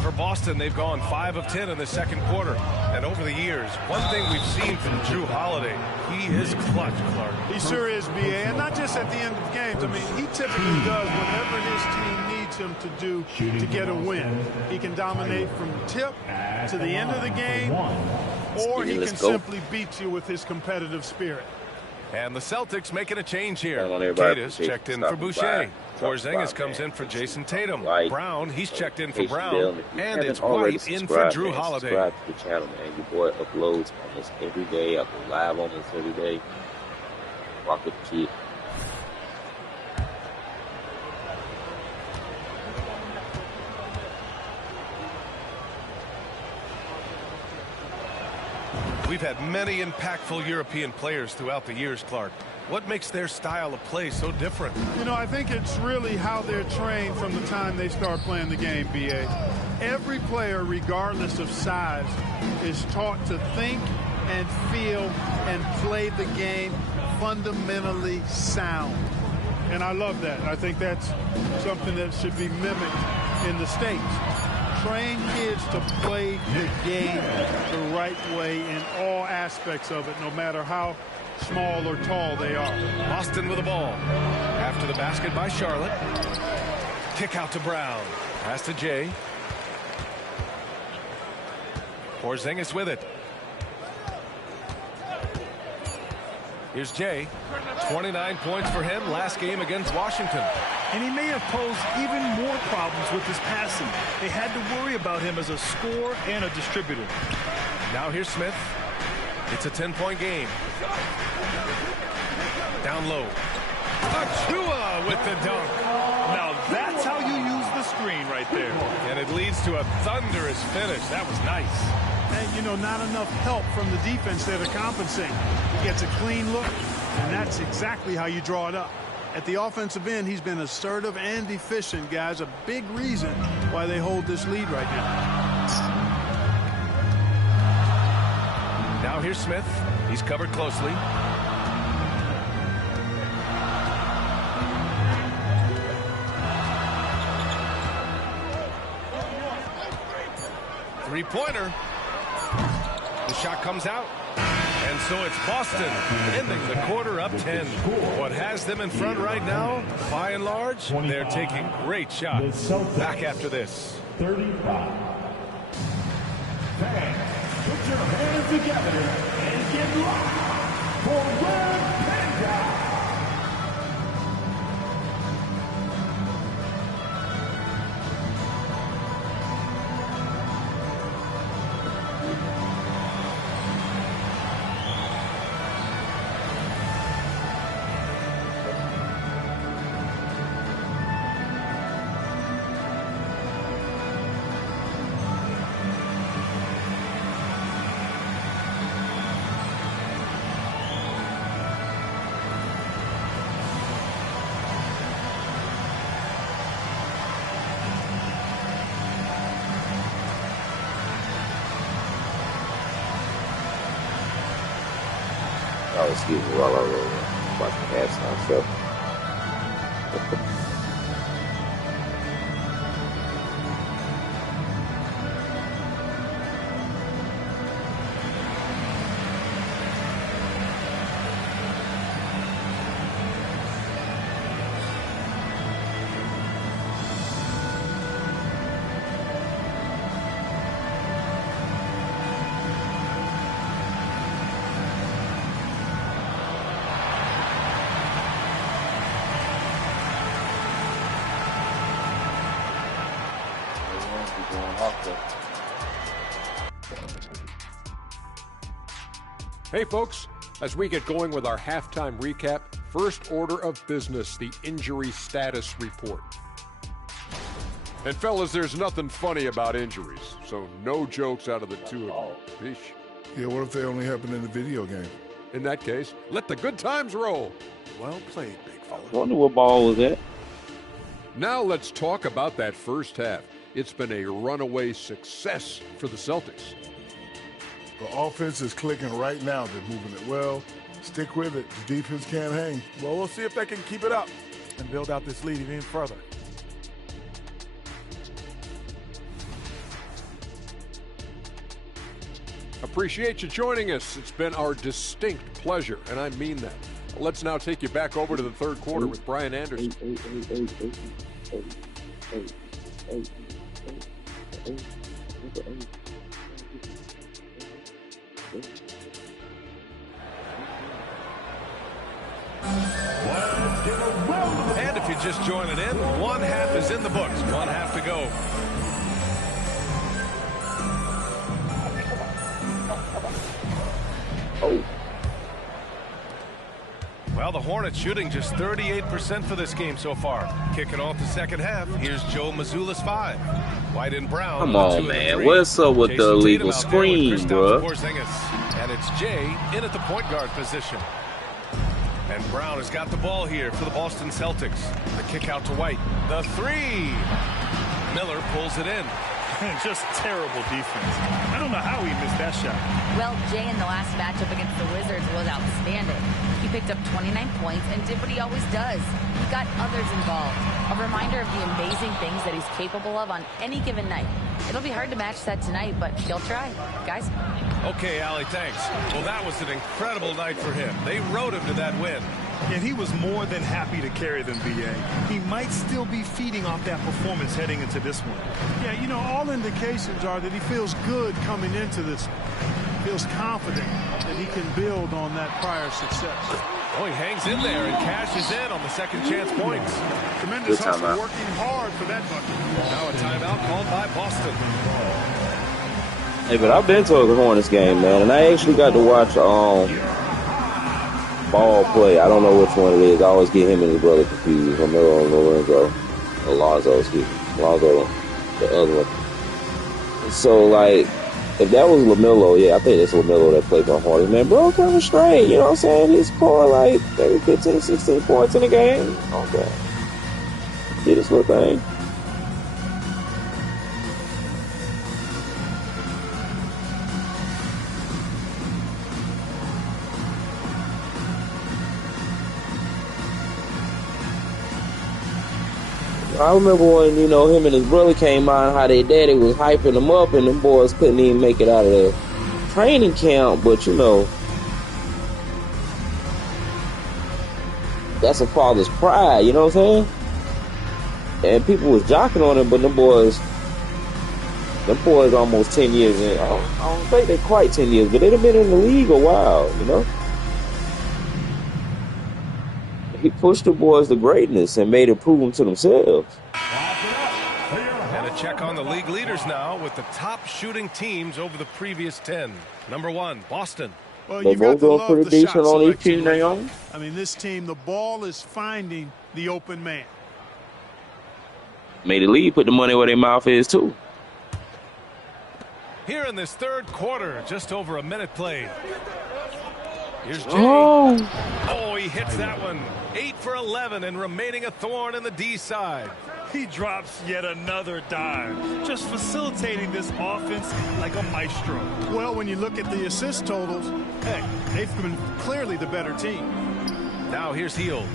For Boston, they've gone 5 of 10 in the second quarter. And over the years, one thing we've seen from Drew Holiday, he is clutch, Clark. He sure is, BA, and not just at the end of games. I mean, he typically does whatever his team needs him to do to get a win. He can dominate from tip to the end of the game, or he can simply beat you with his competitive spirit. And the Celtics making a change here. Everybody. Gatis checked in for Boucher. Porzingis comes in for Jason Tatum. Brown, he's checked in for Brown. And it's White in for Drew Holiday. Subscribe to the channel, man. Your boy uploads almost every day. I go live almost every day. Rock with the kid. We've had many impactful European players throughout the years, Clark. What makes their style of play so different? You know, I think it's really how they're trained from the time they start playing the game, BA. Every player, regardless of size, is taught to think and feel and play the game fundamentally sound. And I love that. I think that's something that should be mimicked in the States. Train kids to play the game the right way in all aspects of it, no matter how small or tall they are. Boston with the ball. After the basket by Charlotte. Kick out to Brown. Pass to Jay. Porzingis with it. Here's Jay. 29 points for him last game against Washington. And he may have posed even more problems with his passing. They had to worry about him as a scorer and a distributor. Now here's Smith. It's a 10-point game. Down low. Achua with the dunk. Now that's how you use the screen right there. And it leads to a thunderous finish. That was nice. And, you know, not enough help from the defense there to compensate. He gets a clean look, and that's exactly how you draw it up. At the offensive end, he's been assertive and efficient, guys. A big reason why they hold this lead right now. Now here's Smith. He's covered closely. Three-pointer. The shot comes out. And so it's Boston ending the quarter up 10. What has them in front right now, by and large, they're taking great shots. Back after this. 35. Fans, put your hands together and get locked for Red Panda. Oh, excuse me, while I was watching the halftime show. Hey folks, as we get going with our halftime recap, first order of business, the injury status report. And fellas, there's nothing funny about injuries, so no jokes out of the two of you. Peace. Yeah, what if they only happen in the video game? In that case, let the good times roll. Well played, big fella. I wonder what ball was that. Now let's talk about that first half. It's been a runaway success for the Celtics. The offense is clicking right now. They're moving it well. Stick with it. The defense can't hang. Well, we'll see if they can keep it up and build out this lead even further. Appreciate you joining us. It's been our distinct pleasure, and I mean that. Let's now take you back over to the third quarter with Brian Anderson. And if you're just joining in, one half is in the books. One half to go. Well, the Hornets shooting just 38% for this game so far. Kicking off the second half, here's Joe Mazzulla's 5. White and Brown. Come on, man. What's up with the illegal screen, bro? And it's Jay in at the point guard position. And Brown has got the ball here for the Boston Celtics. The kick out to White. The 3. Miller pulls it in. Just terrible defense. I don't know how he missed that shot. Well, Jay in the last matchup against the Wizards was outstanding. He picked up 29 points and did what he always does. He got others involved. A reminder of the amazing things that he's capable of on any given night. It'll be hard to match that tonight, but he'll try. Guys? Okay, Allie, thanks. Well, that was an incredible night for him. They rode him to that win. And he was more than happy to carry them, B.A. He might still be feeding off that performance heading into this one. Yeah, you know, all indications are that he feels good coming into this. Feels confident that he can build on that prior success. Oh, he hangs in there and cashes in on the second chance points. Tremendous hustle, working hard for that bucket. Now a timeout called by Boston. Hey, but I've been to a Hornets game, man, and I actually got to watch ball play. I don't know which one it is. I always get him and his brother confused. Romero and Alonzo, excuse me. Alonzo, the other one. So, like, if that was LaMelo, yeah, I think it's LaMelo that played for Hornets. Man, bro, kind of straight, you know what I'm saying? He's scoring like 15, 16 points in the game. Okay. Did his little thing. I remember when, you know, him and his brother came out, how their daddy was hyping them up, and them boys couldn't even make it out of their training camp. But, you know, that's a father's pride, you know what I'm saying? And people was jocking on him, but them boys almost 10 years in. I don't think they're quite 10 years, but they've been in the league a while, you know? He pushed the boys to greatness and made it prove them to themselves. And a check on the league leaders now with the top shooting teams over the previous 10. Number 1, Boston. Well, you've got to love the shot selection. I mean, this team, the ball is finding the open man. Made the lead put the money where their mouth is, too. Here in this third quarter, just over a minute played. Here's Jay. Oh, he hits that one. 8 for 11 and remaining a thorn in the D side. He drops yet another dime, just facilitating this offense like a maestro. Well, when you look at the assist totals, hey, they've been clearly the better team. Now here's Hield.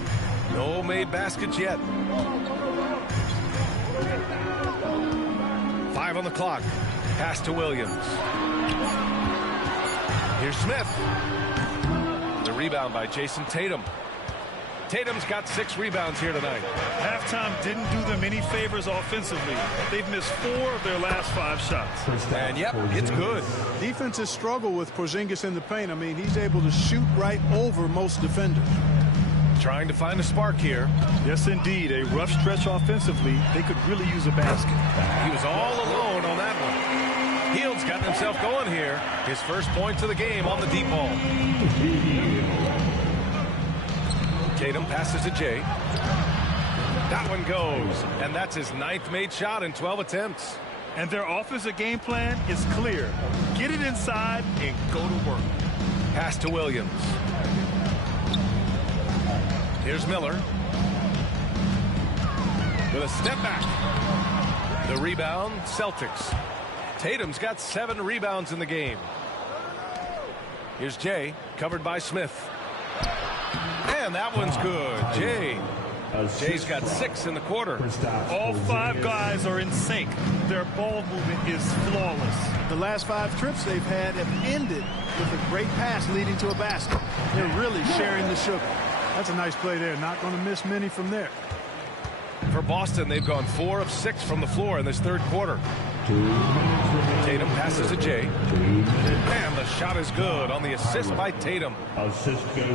No made baskets yet. 5 on the clock. Pass to Williams. Here's Smith. The rebound by Jason Tatum. Tatum's got 6 rebounds here tonight. Halftime didn't do them any favors offensively. They've missed 4 of their last 5 shots. And yep, it's good. Defenses struggle with Porzingis in the paint. I mean, he's able to shoot right over most defenders. Trying to find a spark here. Yes, indeed. A rough stretch offensively. They could really use a basket. He was all alone on that one. Hield's gotten himself going here. His first points of the game on the deep ball. Tatum passes to Jay. That one goes. And that's his 9th made shot in 12 attempts. And their offensive game plan is clear. Get it inside and go to work. Pass to Williams. Here's Miller. With a step back. The rebound, Celtics. Tatum's got 7 rebounds in the game. Here's Jay, covered by Smith. And that one's good. Jay's got 6 in the quarter. All 5 guys are in sync. Their ball movement is flawless. The last 5 trips they've had have ended with a great pass leading to a basket. They're really sharing the sugar. That's a nice play there. Not going to miss many from there. For Boston, they've gone 4 of 6 from the floor in this 3rd quarter. Tatum passes to Jay. And the shot is good on the assist by Tatum.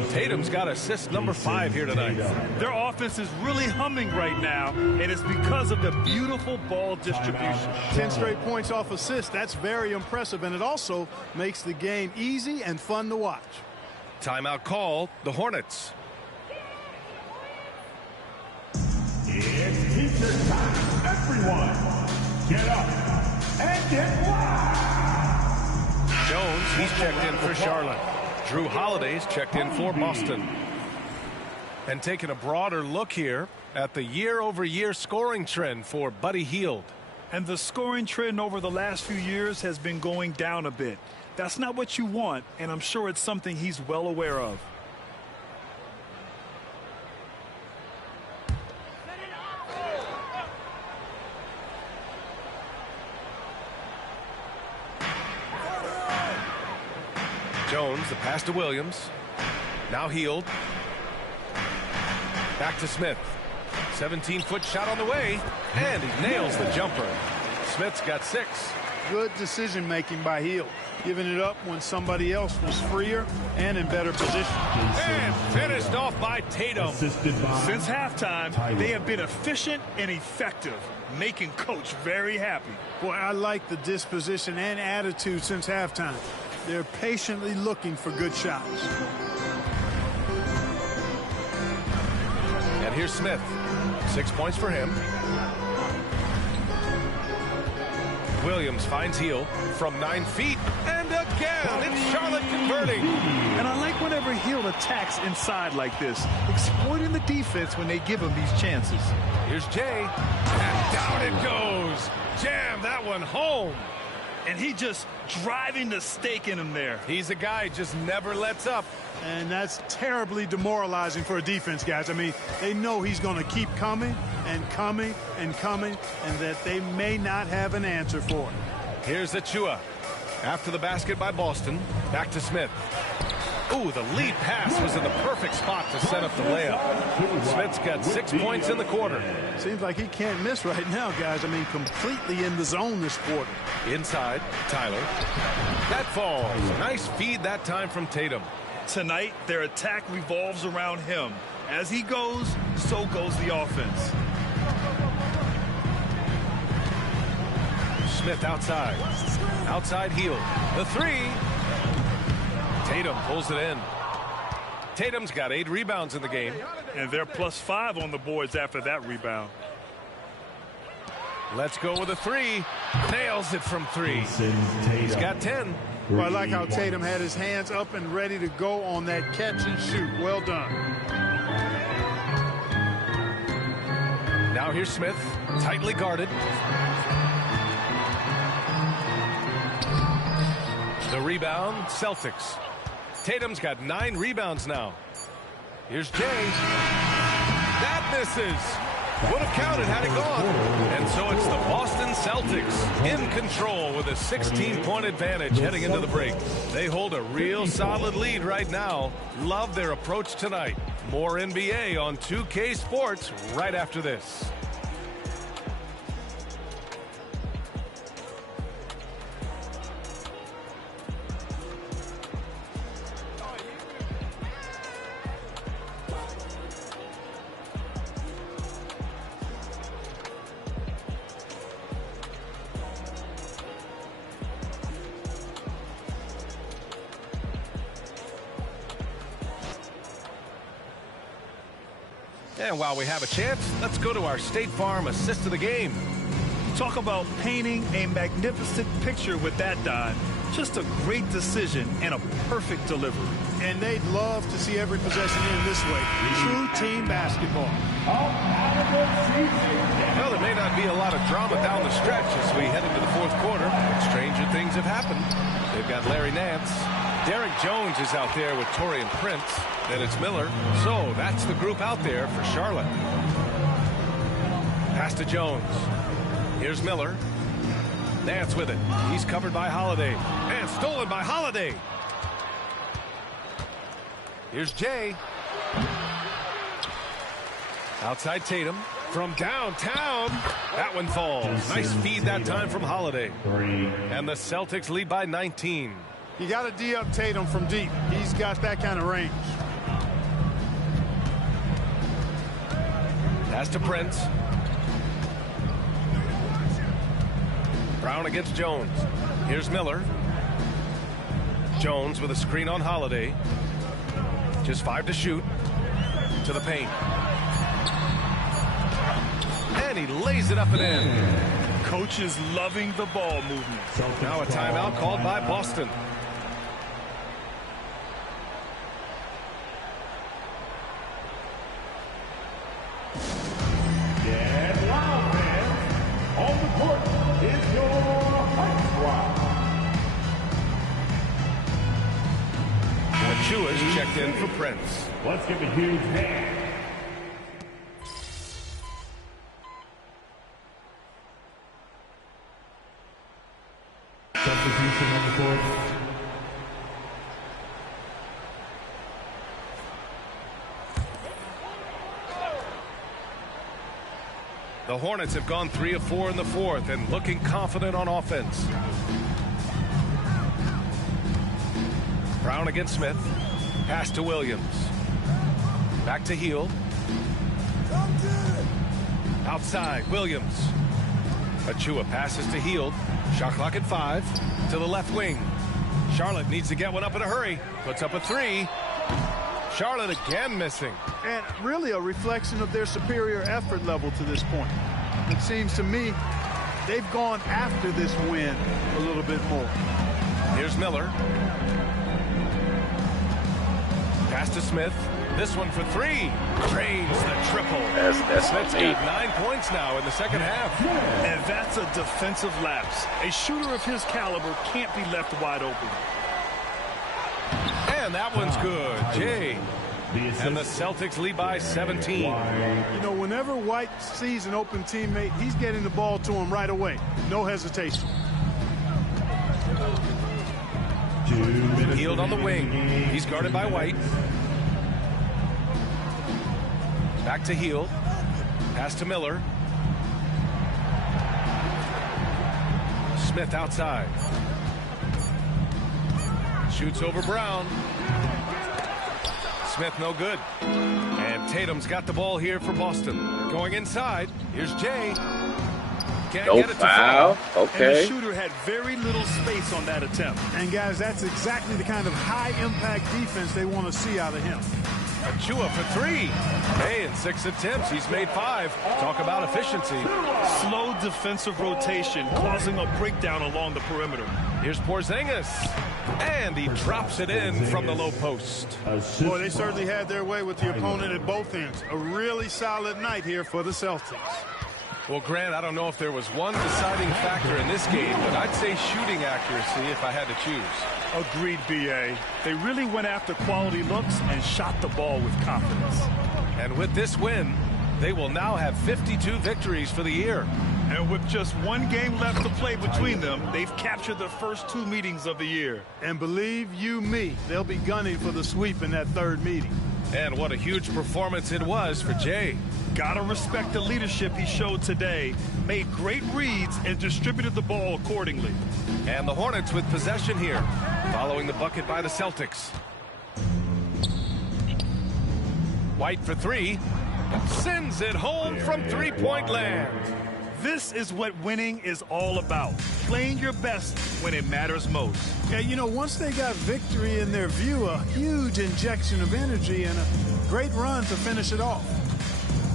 Tatum's got assist number 5 here tonight. Their offense is really humming right now, and it's because of the beautiful ball distribution. 10 straight points off assists. That's very impressive, and it also makes the game easy and fun to watch. Timeout call, the Hornets. It's pizza time. Everyone, get up and get wild. Jones, he's checked in for Charlotte. Drew Holiday's checked in for Boston. And taking a broader look here at the year-over-year scoring trend for Buddy Hield. And the scoring trend over the last few years has been going down a bit. That's not what you want, and I'm sure it's something he's well aware of. Jones, the pass to Williams. Now Hield. Back to Smith. 17-foot shot on the way, and he nails the jumper. Smith's got 6. Good decision-making by Hield, giving it up when somebody else was freer and in better position. And finished off by Tatum. Since halftime, they have been efficient and effective, making Coach very happy. Boy, I like the disposition and attitude since halftime. They're patiently looking for good shots. And here's Smith. 6 points for him. Williams finds Hield from 9 feet. And again, it's Charlotte converting. And I like whenever Hield attacks inside like this, exploiting the defense when they give him these chances. Here's Jay. And down it goes. Jam that one home. And he just driving the stake in him there. He's a guy who just never lets up. And that's terribly demoralizing for a defense, guys. I mean, they know he's going to keep coming and coming and coming, and that they may not have an answer for it. Here's Achua. After the basket by Boston, back to Smith. Ooh, the lead pass was in the perfect spot to set up the layup. Smith's got 6 points in the quarter. Seems like he can't miss right now, guys. I mean, completely in the zone this quarter. Inside, Tyler. That falls. Nice feed that time from Tatum. Tonight, their attack revolves around him. As he goes, so goes the offense. Smith outside. Outside Hield. The 3. Tatum pulls it in. Tatum's got 8 rebounds in the game. And they're +5 on the boards after that rebound. Let's go with a 3. Nails it from 3. He's got 10. Well, I like how Tatum had his hands up and ready to go on that catch and shoot. Well done. Now here's Smith, tightly guarded. The rebound, Celtics. Tatum's got 9 rebounds now. Here's Jay. That misses. Would have counted had it gone. And so it's the Boston Celtics in control with a 16-point advantage heading into the break. They hold a real solid lead right now. Love their approach tonight. More NBA on 2K Sports right after this. And while we have a chance, let's go to our State Farm assist of the game. Talk about painting a magnificent picture with that, Don. Just a great decision and a perfect delivery. And they'd love to see every possession end this way. True team basketball. Well, there may not be a lot of drama down the stretch as we head into the fourth quarter, but stranger things have happened. They've got Larry Nance. Derek Jones is out there with Taurean Prince. Then it's Miller. So that's the group out there for Charlotte. Pass to Jones. Here's Miller. Nance with it. He's covered by Holiday. And stolen by Holiday. Here's Jay. Outside Tatum. From downtown. That one falls. Nice feed that time from Holiday. And the Celtics lead by 19. You got to D up Tatum from deep. He's got that kind of range. Pass to Prince. Brown against Jones. Here's Miller. Jones with a screen on Holiday. Just 5 to shoot. To the paint. And he lays it up and in. Coach is loving the ball movement. Now a timeout called by Boston. Get loud, fans. On the court is your Hype Squad. Achua's checked in for Prince. Let's give a huge hand. Substitution on the court. The Hornets have gone 3 of 4 in the fourth and looking confident on offense. Brown against Smith. Pass to Williams. Back to Heel. Outside, Williams. Achua passes to Heel. Shot clock at 5. To the left wing. Charlotte needs to get one up in a hurry. Puts up a 3. Charlotte again missing. And really a reflection of their superior effort level to this point. It seems to me they've gone after this win a little bit more. Here's Miller. Pass to Smith. This one for 3. Drains the triple. That's Smith's got 9 points now in the second half. And that's a defensive lapse. A shooter of his caliber can't be left wide open. And that one's good. Jay. And the Celtics lead by 17. You know, whenever White sees an open teammate, he's getting the ball to him right away. No hesitation. Healed on the wing. He's guarded by White. Back to Heel. Pass to Miller. Smith outside. Shoots over Brown. Smith no good. And Tatum's got the ball here for Boston. Going inside. Here's Jay. Can't No get it to foul. fall. Okay. And the shooter had very little space on that attempt. And guys, that's exactly the kind of high impact defense they want to see out of him. Achua for 3. Hey, in 6 attempts, he's made 5. Talk about efficiency. Slow defensive rotation, causing a breakdown along the perimeter. Here's Porzingis. And he drops it in from the low post. Boy, they certainly had their way with the opponent at both ends. A really solid night here for the Celtics. Well, Grant, I don't know if there was one deciding factor in this game, but I'd say shooting accuracy if I had to choose. Agreed, B.A. They really went after quality looks and shot the ball with confidence. And with this win, they will now have 52 victories for the year. And with just one game left to play between them, they've captured the first 2 meetings of the year. And believe you me, they'll be gunning for the sweep in that 3rd meeting. And what a huge performance it was for Jay. Gotta respect the leadership he showed today. Made great reads and distributed the ball accordingly. And the Hornets with possession here, following the bucket by the Celtics. White for 3. Sends it home from 3-point land. This is what winning is all about. Playing your best when it matters most. Yeah, you know, once they got victory in their view, a huge injection of energy and a great run to finish it off.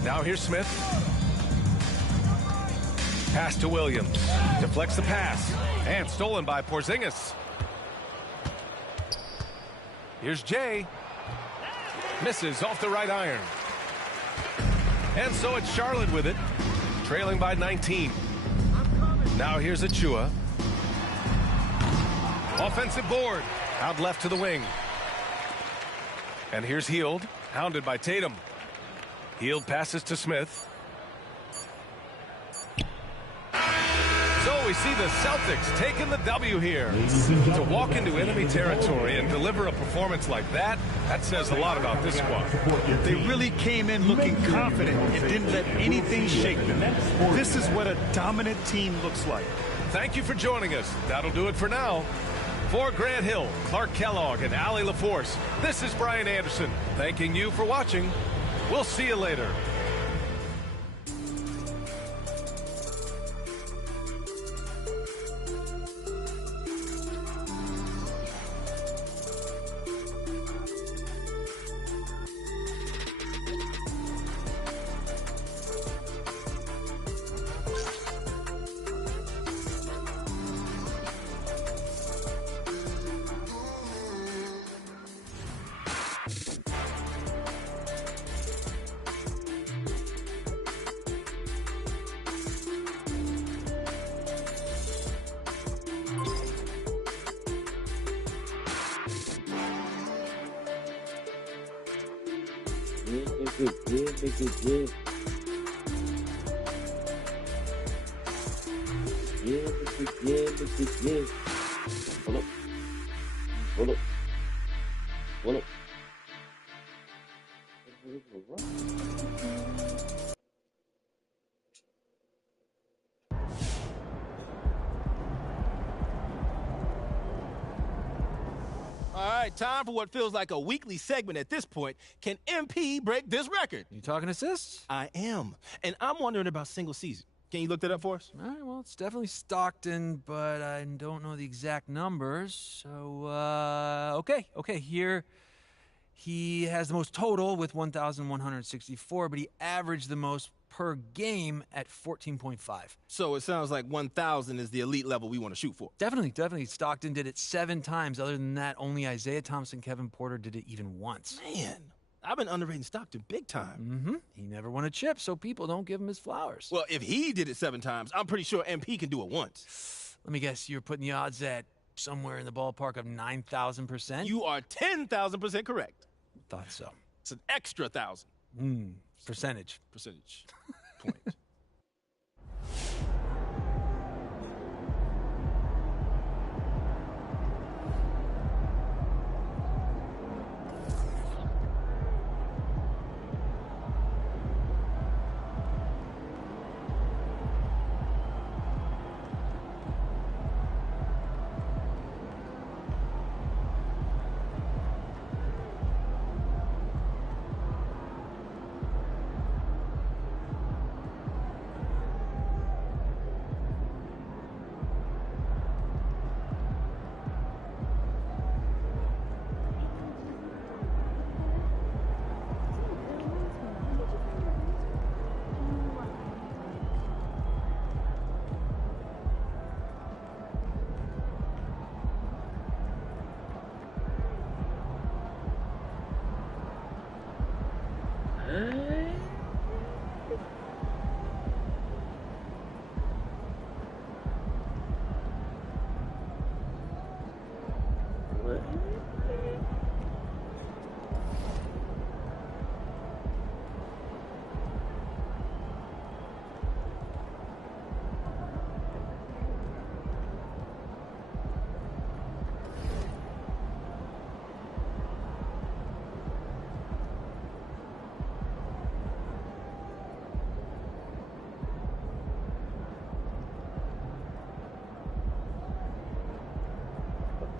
Now here's Smith. Pass to Williams. Deflects the pass. And stolen by Porzingis. Here's Jay. Misses off the right iron. And so it's Charlotte with it, trailing by 19. Now here's Achua. Offensive board. Out left to the wing. And here's Hield, hounded by Tatum. Hield passes to Smith. So we see the Celtics taking the W here. To walk into enemy territory and deliver a performance like that, that says a lot about this squad. They really came in looking confident and didn't let anything shake them. This is what a dominant team looks like. Thank you for joining us. That'll do it for now. For Grant Hill, Clark Kellogg, and Allie LaForce, this is Brian Anderson, thanking you for watching. We'll see you later. All right, time for what feels like a weekly segment at this point. Can MP break this record? You talking assists? I am. And I'm wondering about single season. Can you look that up for us? All right, well, it's definitely Stockton, but I don't know the exact numbers. So, okay, here he has the most total with 1,164, but he averaged the most per game at 14.5. So it sounds like 1,000 is the elite level we want to shoot for. Definitely. Stockton did it 7 times. Other than that, only Isaiah Thomas, Kevin Porter did it even once. Man, I've been underrating Stockton big time. Mm-hmm. He never won a chip, so people don't give him his flowers. Well, if he did it 7 times, I'm pretty sure MP can do it once. Let me guess, you're putting the odds at somewhere in the ballpark of 9,000%? You are 10,000% correct. Thought so. It's an extra 1,000. Percentage point.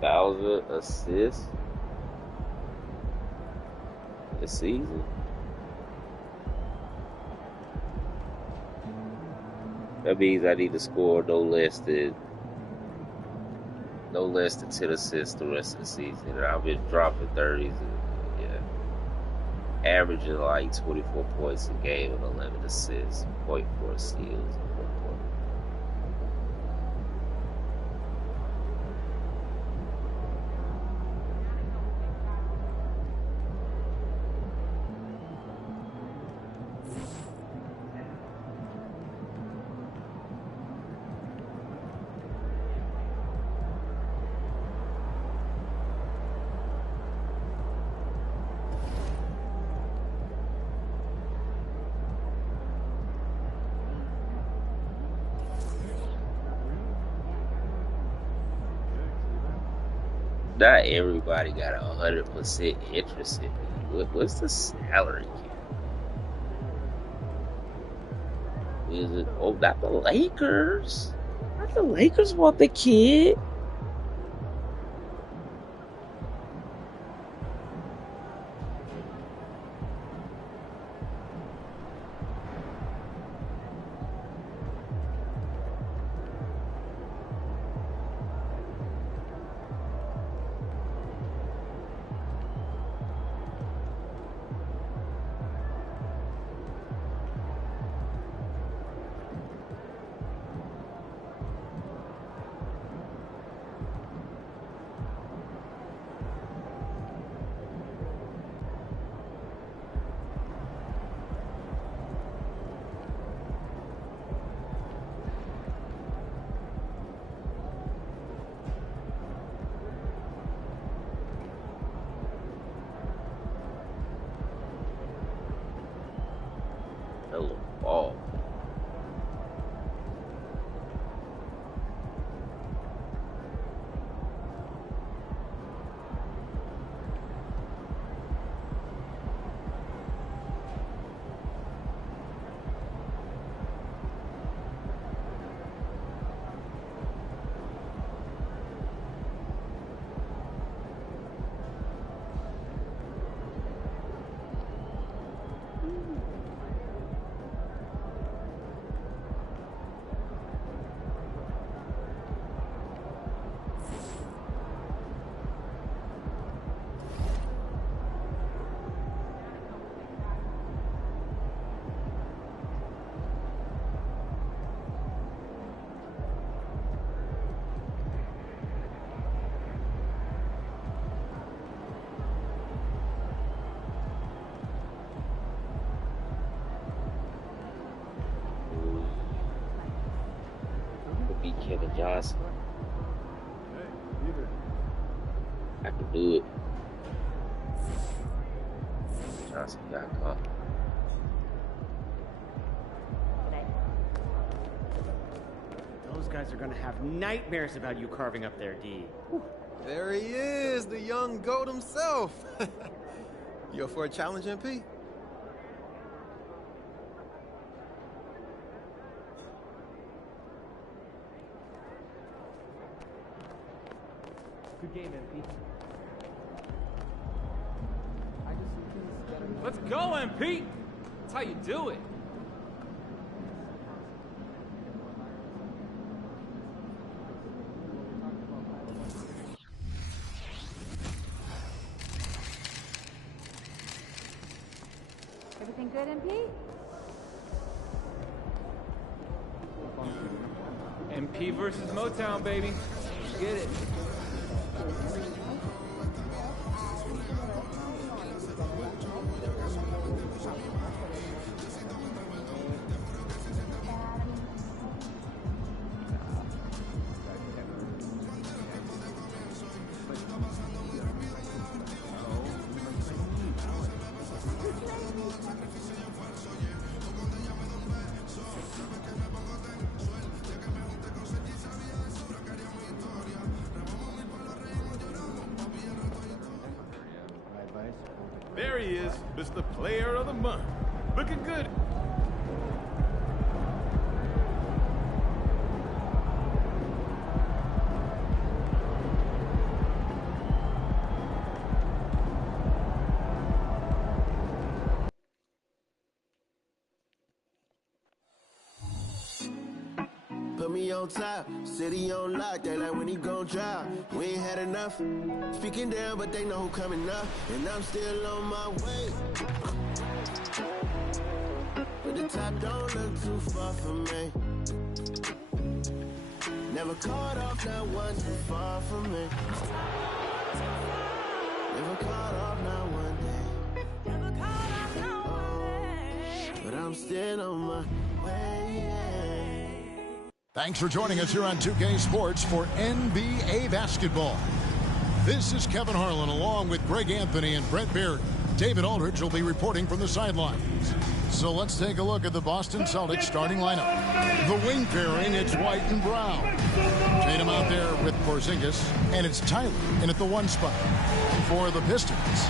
$1,000 assists this season. That means I need to score no less than 10 assists the rest of the season. And I've been dropping 30s and averaging like 24 points a game and 11 assists, 0.4 steals. Not everybody got 100% interest in me. What's the salary cap? Is it? Oh, not the Lakers. Not the Lakers want the kid. Ball. Kevin Johnson. I can do it. Johnson got caught. Those guys are going to have nightmares about you carving up their D. There he is, the young GOAT himself. You up for a challenge, MP? Good game, MP. Let's go, MP! That's how you do it. Everything good, MP? MP versus Motown, baby. Let's get it. There he is, Mr. Player of the Month. Looking good. Put me on top, city on lock, they like when he gon' drop. We ain't had enough, speaking down, but they know who coming up, and I'm still on my way. But the top don't look too far from me. Never caught off, not one too far from me. Never caught off, not one day. Never caught off, not one day. But I'm still on my way. Thanks for joining us here on 2K Sports for NBA basketball. This is Kevin Harlan along with Greg Anthony and Brett Baird. David Aldridge will be reporting from the sidelines. So let's take a look at the Boston Celtics starting lineup. The wing pairing, it's White and Brown. Tatum out there with Porzingis, and it's Tyler in at the 1 spot. For the Pistons,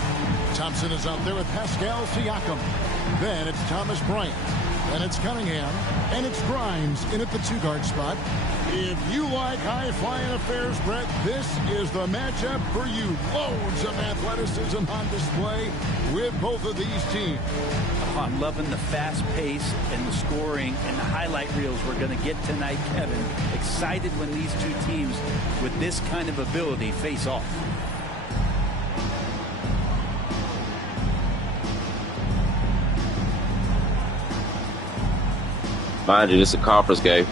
Thompson is out there with Pascal Siakam. Then it's Thomas Bryant. And it's Cunningham, and it's Grimes in at the 2-guard spot. If you like high-flying affairs, Brett, this is the matchup for you. Loads of athleticism on display with both of these teams. I'm loving the fast pace and the scoring and the highlight reels we're going to get tonight, Kevin. Excited when these two teams with this kind of ability face off. Mind you, this is a conference game.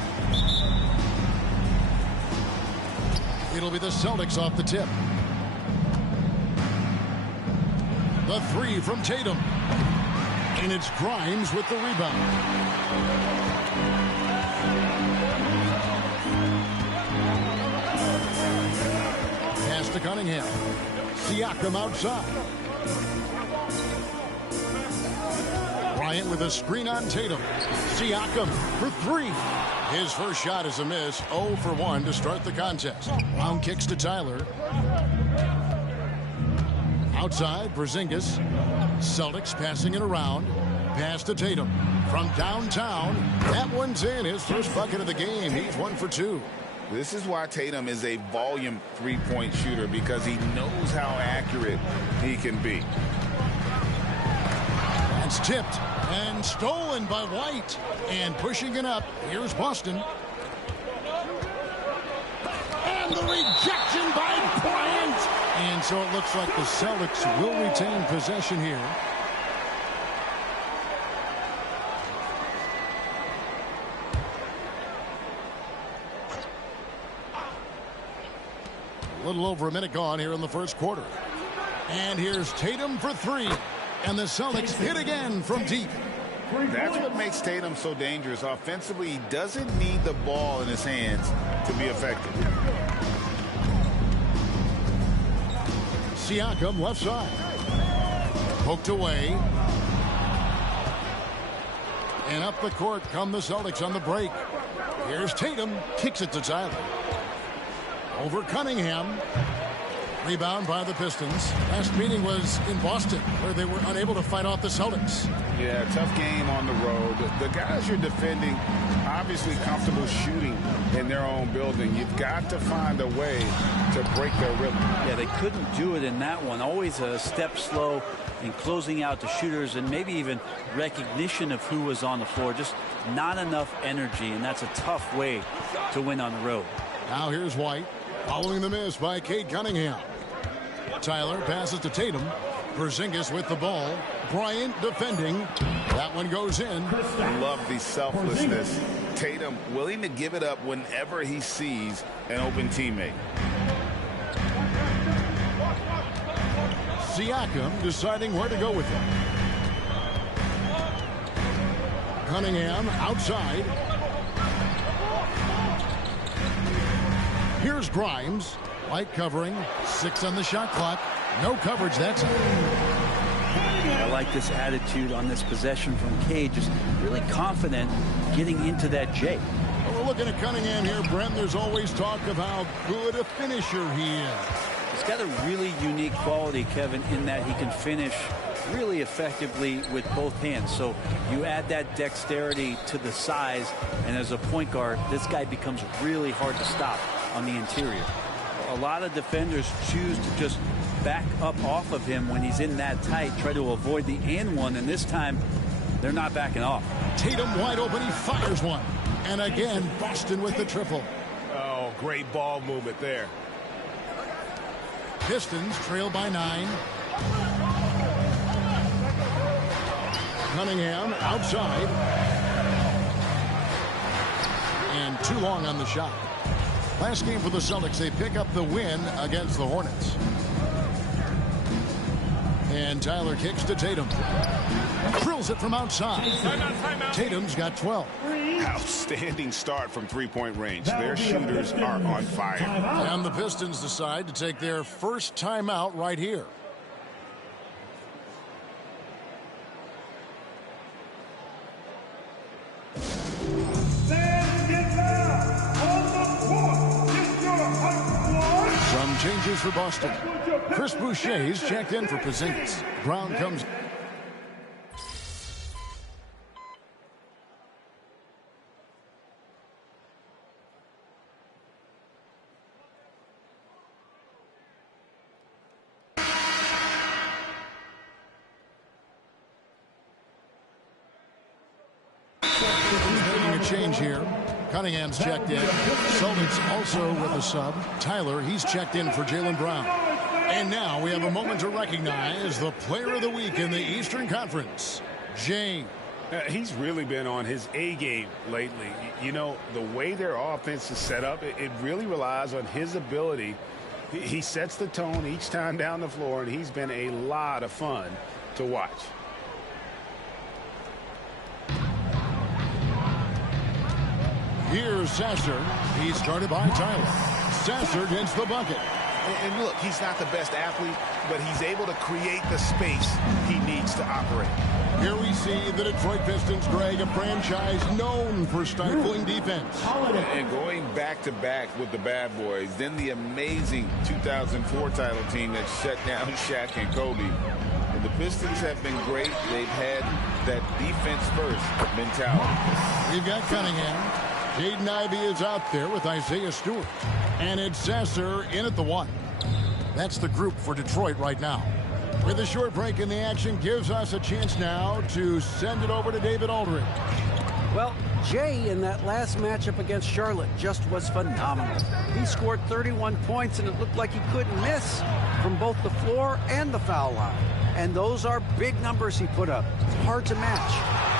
It'll be the Celtics off the tip. The 3 from Tatum. And it's Grimes with the rebound. Pass to Cunningham. Siakam outside. Bryant with a screen on Tatum. Siakam for 3. His first shot is a miss. 0 for 1 to start the contest. Brown kicks to Tyler. Outside, Porzingis. Celtics passing it around. Pass to Tatum. From downtown, that one's in. His first bucket of the game. He's 1 for 2. This is why Tatum is a volume three-point shooter, because he knows how accurate he can be. It's tipped and stolen by White. And pushing it up, here's Boston. And the rejection by Bryant. And so it looks like the Celtics will retain possession here. A little over a minute gone here in the first quarter. And here's Tatum for 3. And the Celtics hit again from deep. That's what makes Tatum so dangerous. Offensively, he doesn't need the ball in his hands to be effective. Siakam left side. Poked away. And up the court come the Celtics on the break. Here's Tatum. Kicks it to Tyler. Over Cunningham. Rebound by the Pistons. Last meeting was in Boston, where they were unable to fight off the Celtics. Yeah, tough game on the road. The guys you're defending obviously comfortable shooting in their own building. You've got to find a way to break their rhythm. Yeah, they couldn't do it in that one. Always a step slow in closing out the shooters, and maybe even recognition of who was on the floor. Just not enough energy, and that's a tough way to win on the road. Now here's White, following the miss by Cade Cunningham. Tyler passes to Tatum. Porzingis with the ball. Bryant defending. That one goes in. I love the selflessness. Tatum willing to give it up whenever he sees an open teammate. Siakam deciding where to go with it. Cunningham outside. Here's Grimes. White covering. 6 on the shot clock. No coverage that time. I like this attitude on this possession from Cade. Just really confident getting into that J. Well, we're looking at Cunningham here, Brent. There's always talk of how good a finisher he is. He's got a really unique quality, Kevin, in that he can finish really effectively with both hands. So you add that dexterity to the size, and as a point guard, this guy becomes really hard to stop on the interior. A lot of defenders choose to just back up off of him when he's in that tight, try to avoid the and one, and this time they're not backing off. Tatum wide open, he fires one. And again, Boston with the triple. Oh, great ball movement there. Pistons trail by 9. Cunningham outside. And too long on the shot. Last game for the Celtics, they pick up the win against the Hornets. And Tyler kicks to Tatum. Drills it from outside. Timeout. Tatum's got 12. Outstanding start from three-point range. Their shooters are on fire. And the Pistons decide to take their first timeout right here. Some changes for Boston. Chris Boucher's checked in for Porzingis. Brown comes. Making a change here. Cunningham's checked in. Celtics also with a sub. Tyler, he's checked in for Jaylen Brown. And now we have a moment to recognize the player of the week in the Eastern Conference, James. He's really been on his A game lately. You know, the way their offense is set up, it really relies on his ability. He sets the tone each time down the floor, and he's been a lot of fun to watch. Here's Sasser. He's started by Tyler. Sasser gets the bucket. And look, he's not the best athlete, but he's able to create the space he needs to operate. Here we see the Detroit Pistons, Greg, a franchise known for stifling defense. And going back-to-back with the bad boys, then the amazing 2004 title team that shut down Shaq and Kobe. And the Pistons have been great. They've had that defense-first mentality. We've got Cunningham. Jaden Ivey is out there with Isaiah Stewart. And it's Sasser in at the 1. That's the group for Detroit right now. With a short break in the action gives us a chance now to send it over to David Aldridge. Well, Jay in that last matchup against Charlotte just was phenomenal. He scored 31 points, and it looked like he couldn't miss from both the floor and the foul line. And those are big numbers he put up. Hard to match.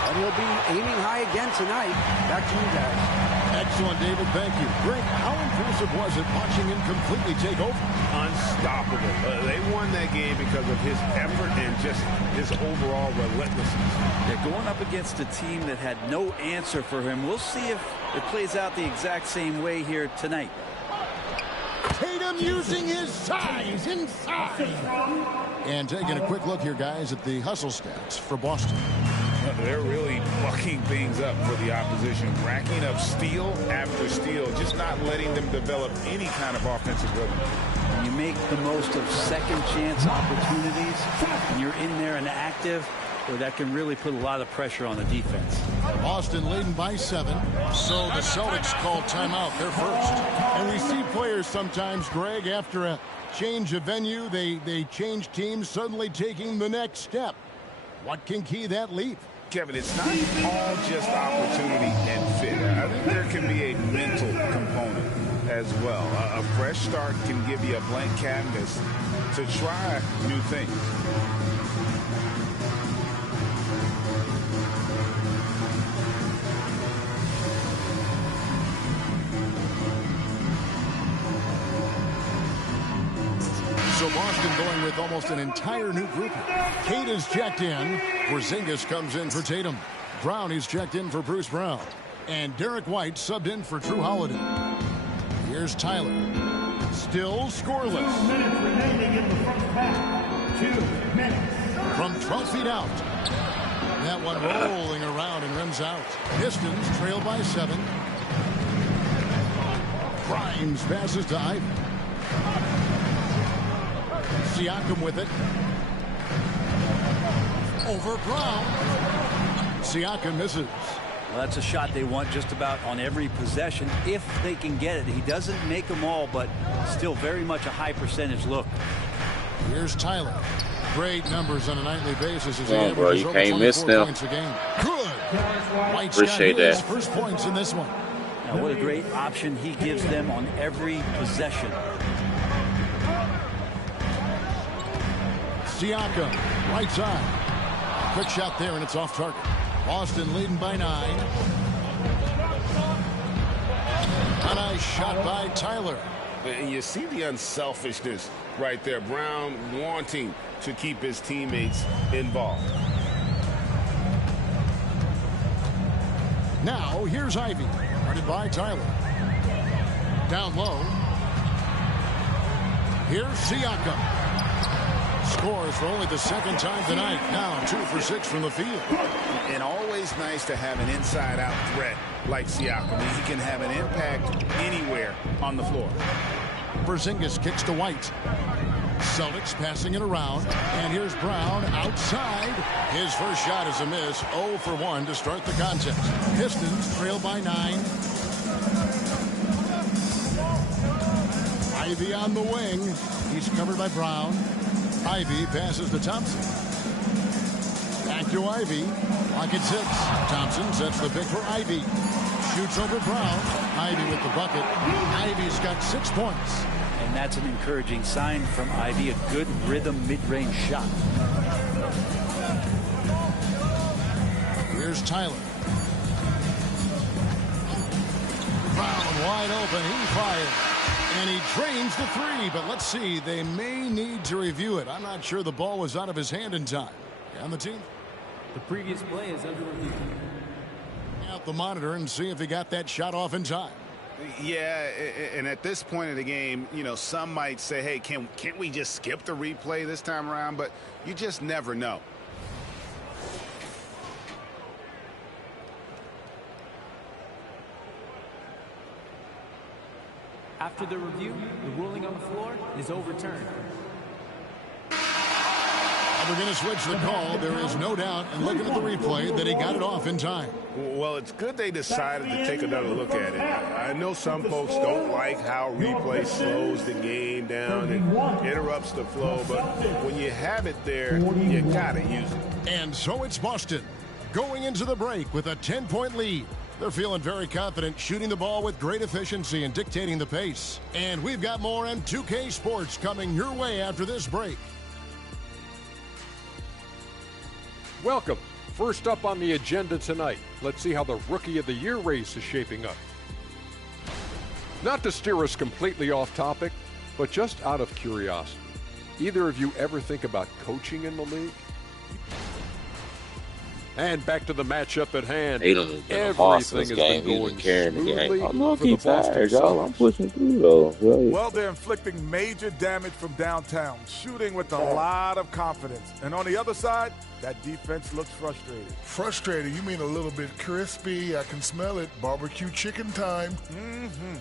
And he'll be aiming high again tonight. Back to you guys. Excellent, David. Thank you. Greg, how impressive was it watching him completely take over? Unstoppable. They won that game because of his effort and just his overall relentlessness. They're going up against a team that had no answer for him. We'll see if it plays out the exact same way here tonight. Tatum using his size inside. And taking a quick look here, guys, at the hustle stats for Boston. They're really mucking things up for the opposition, racking up steal after steal, just not letting them develop any kind of offensive rhythm. When you make the most of second chance opportunities, and you're in there and active, well, that can really put a lot of pressure on the defense. Boston leading by 7, so the Celtics call timeout. They're first. And we see players sometimes, Greg, after a change of venue, they change teams, suddenly taking the next step. What can key that leap? Kevin, it's not all just opportunity and fit. I think there can be a mental component as well. A fresh start can give you a blank canvas to try new things. So Boston going with almost an entire new group. Kate is checked in. Porzingis comes in for Tatum. Brown is checked in for Bruce Brown. And Derek White subbed in for Drew Holiday. Here's Tyler. Still scoreless. 2 minutes remaining in the first half. 2 minutes. From 12 feet out. That one rolling around and rims out. Pistons trail by 7. Grimes passes to Ivey. Siakam with it. Over Brown. Siakam misses. Well, that's a shot they want just about on every possession if they can get it. He doesn't make them all, but still very much a high percentage look. Here's Tyler. Great numbers on a nightly basis as he bro, averages you over can't miss 24 them. points a game. Good. White's Appreciate got his that. first points in this one. Now, what a great option he gives them on every possession. Siakam, right side. Quick shot there, and it's off target. Boston leading by 9. A nice shot by Tyler. And you see the unselfishness right there. Brown wanting to keep his teammates involved. Now, here's Ivy. Guarded by Tyler. Down low. Here's Siakam. Scores for only the second time tonight. Now 2 for 6 from the field. And always nice to have an inside-out threat like Siakam. He can have an impact anywhere on the floor. Porzingis kicks to White. Celtics passing it around. And here's Brown outside. His first shot is a miss. 0 for 1 to start the contest. Pistons trail by 9. Ivy on the wing. He's covered by Brown. Ivy passes to Thompson. Back to Ivy. Pocket 6. Thompson sets the pick for Ivy. Shoots over Brown. Ivy with the bucket. Ivy's got 6 points. And that's an encouraging sign from Ivy. A good rhythm mid-range shot. Here's Tyler. Brown wide open. He fired. And he drains the 3, but let's see. They may need to review it. I'm not sure the ball was out of his hand in time. On the team. The previous play is under review. Out the monitor and see if he got that shot off in time. Yeah, and at this point of the game, you know, some might say, hey, can't we just skip the replay this time around? But you just never know. After the review, the ruling on the floor is overturned. We're going to switch the call. There is no doubt, and looking at the replay, that he got it off in time. Well, it's good they decided to take another look at it. I know some folks don't like how replay slows the game down and interrupts the flow, but when you have it there, you got to use it. And so it's Boston going into the break with a 10-point lead. They're feeling very confident, shooting the ball with great efficiency and dictating the pace. And we've got more on 2K Sports coming your way after this break. Welcome. First up on the agenda tonight, let's see how the Rookie of the Year race is shaping up. Not to steer us completely off topic, but just out of curiosity, either of you ever think about coaching in the league? And back to the matchup at hand. Tatum has been a boss in this game. He's been carrying the game. I'm low-key tired, y'all. I'm pushing through, though. Well, they're inflicting major damage from downtown, shooting with a lot of confidence. And on the other side, that defense looks frustrated. Frustrated? You mean a little bit crispy? I can smell it. Barbecue chicken time. Mm-hmm.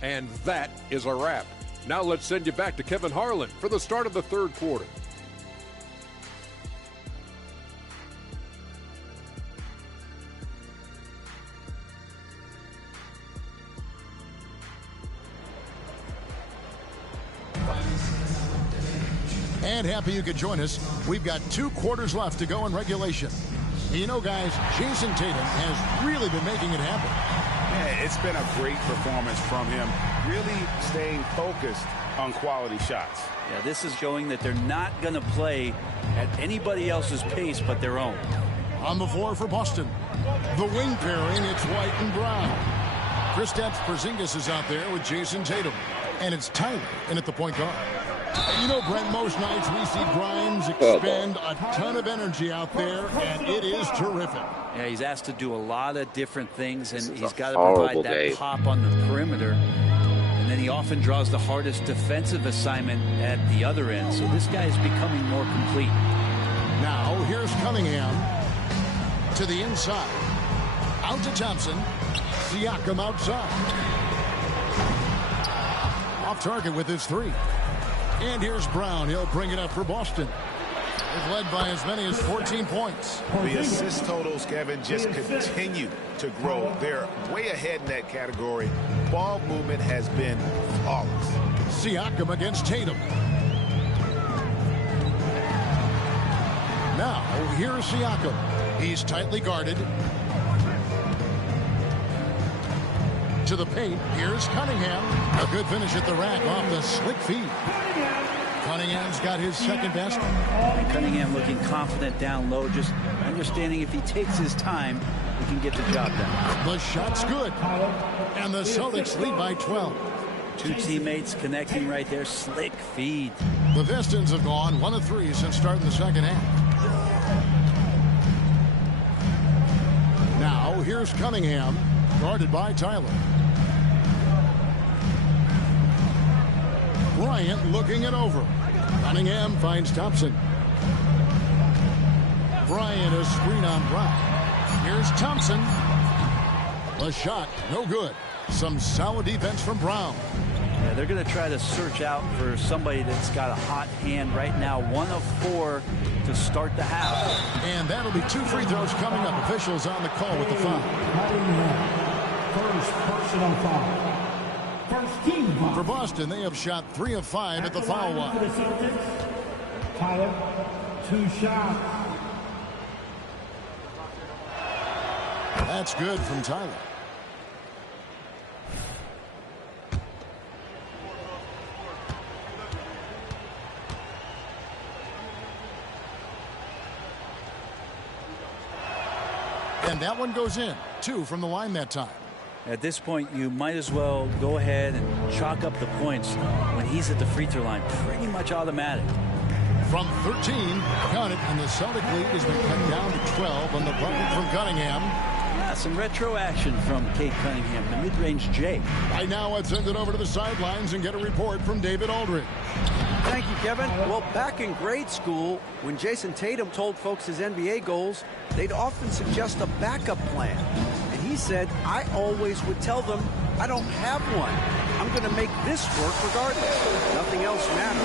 And that is a wrap. Now let's send you back to Kevin Harlan for the start of the third quarter. And happy you could join us. We've got 2 quarters left to go in regulation. You know, guys, Jason Tatum has really been making it happen. Yeah, it's been a great performance from him, really staying focused on quality shots. Yeah, this is showing that they're not going to play at anybody else's pace but their own. On the floor for Boston, the wing pairing, it's White and Brown. Kristaps Porzingis is out there with Jason Tatum. And it's Tyler in at the point guard. You know, Brent, most nights we see Grimes expend a ton of energy out there, and it is terrific. Yeah, he's asked to do a lot of different things, and he's got to provide that pop on the perimeter. And then he often draws the hardest defensive assignment at the other end. So this guy is becoming more complete. Now, here's Cunningham to the inside. Out to Thompson. Siakam outside. Off target with his 3. And here's Brown. He'll bring it up for Boston. They've led by as many as 14 points. The assist totals, Kevin, just continue to grow. They're way ahead in that category. Ball movement has been flawless. Siakam against Tatum. Now, here's Siakam. He's tightly guarded. To the paint. Here's Cunningham. A good finish at the rack off the slick feed. Cunningham's got his second basket. And Cunningham looking confident down low, just understanding if he takes his time, he can get the job done. The shot's good. And the Celtics lead by 12. Two teammates connecting right there. Slick feed. The Pistons have gone 1 of 3 since starting the second half. Now, here's Cunningham, guarded by Tyler. Bryant looking it over. Cunningham finds Thompson. Bryant a screen on Brown. Here's Thompson. The shot, no good. Some solid defense from Brown. Yeah, they're going to try to search out for somebody that's got a hot hand right now. 1 of 4 to start the half. And that'll be 2 free throws coming up. Officials on the call with the foul. First personal foul. First team foul. For Boston, they have shot 3 of 5 at the foul line. For the Celtics, Tyler, 2 shots. That's good from Tyler. And that one goes in. 2 from the line that time. At this point, you might as well go ahead and chalk up the points when he's at the free throw line. Pretty much automatic. From 13, count it, and the Celtic lead has been cut down to 12 on the bucket from Cunningham. Yeah, some retro action from Kate Cunningham, the mid-range J. Right now, let's send it over to the sidelines and get a report from David Aldridge. Thank you, Kevin. Well, back in grade school, when Jason Tatum told folks his NBA goals, they'd often suggest a backup plan. And he said, I always would tell them, I don't have one. I'm going to make this work regardless. Nothing else matters.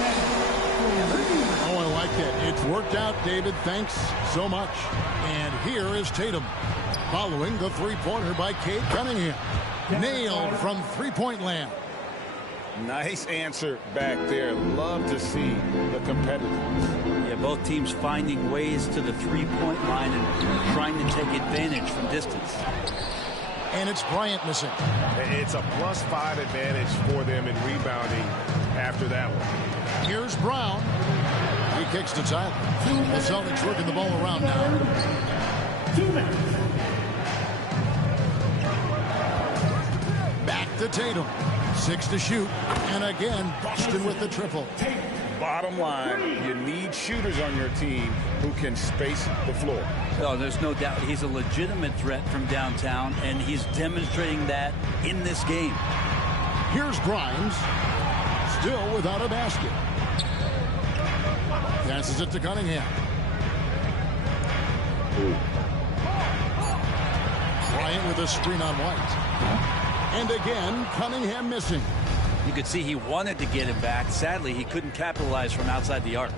Oh, I like that. It's worked out, David. Thanks so much. And here is Tatum, following the three-pointer by Kate Cunningham. Nailed from three-point land. Nice answer back there. Love to see the competitiveness. Yeah, both teams finding ways to the three-point line and trying to take advantage from distance. And it's Bryant missing. It's a +5 advantage for them in rebounding after that one. Here's Brown. He kicks to Tyler. The Celtics working the ball around now. 2 minutes. Back to Tatum. 6 to shoot. And again, Boston with the triple. Bottom line, you need shooters on your team who can space the floor. Oh, there's no doubt he's a legitimate threat from downtown, and he's demonstrating that in this game. Here's Grimes. Still without a basket. Passes it to Cunningham. Bryant with a screen on White. And again, Cunningham missing. You could see he wanted to get him back. Sadly, he couldn't capitalize from outside the arc.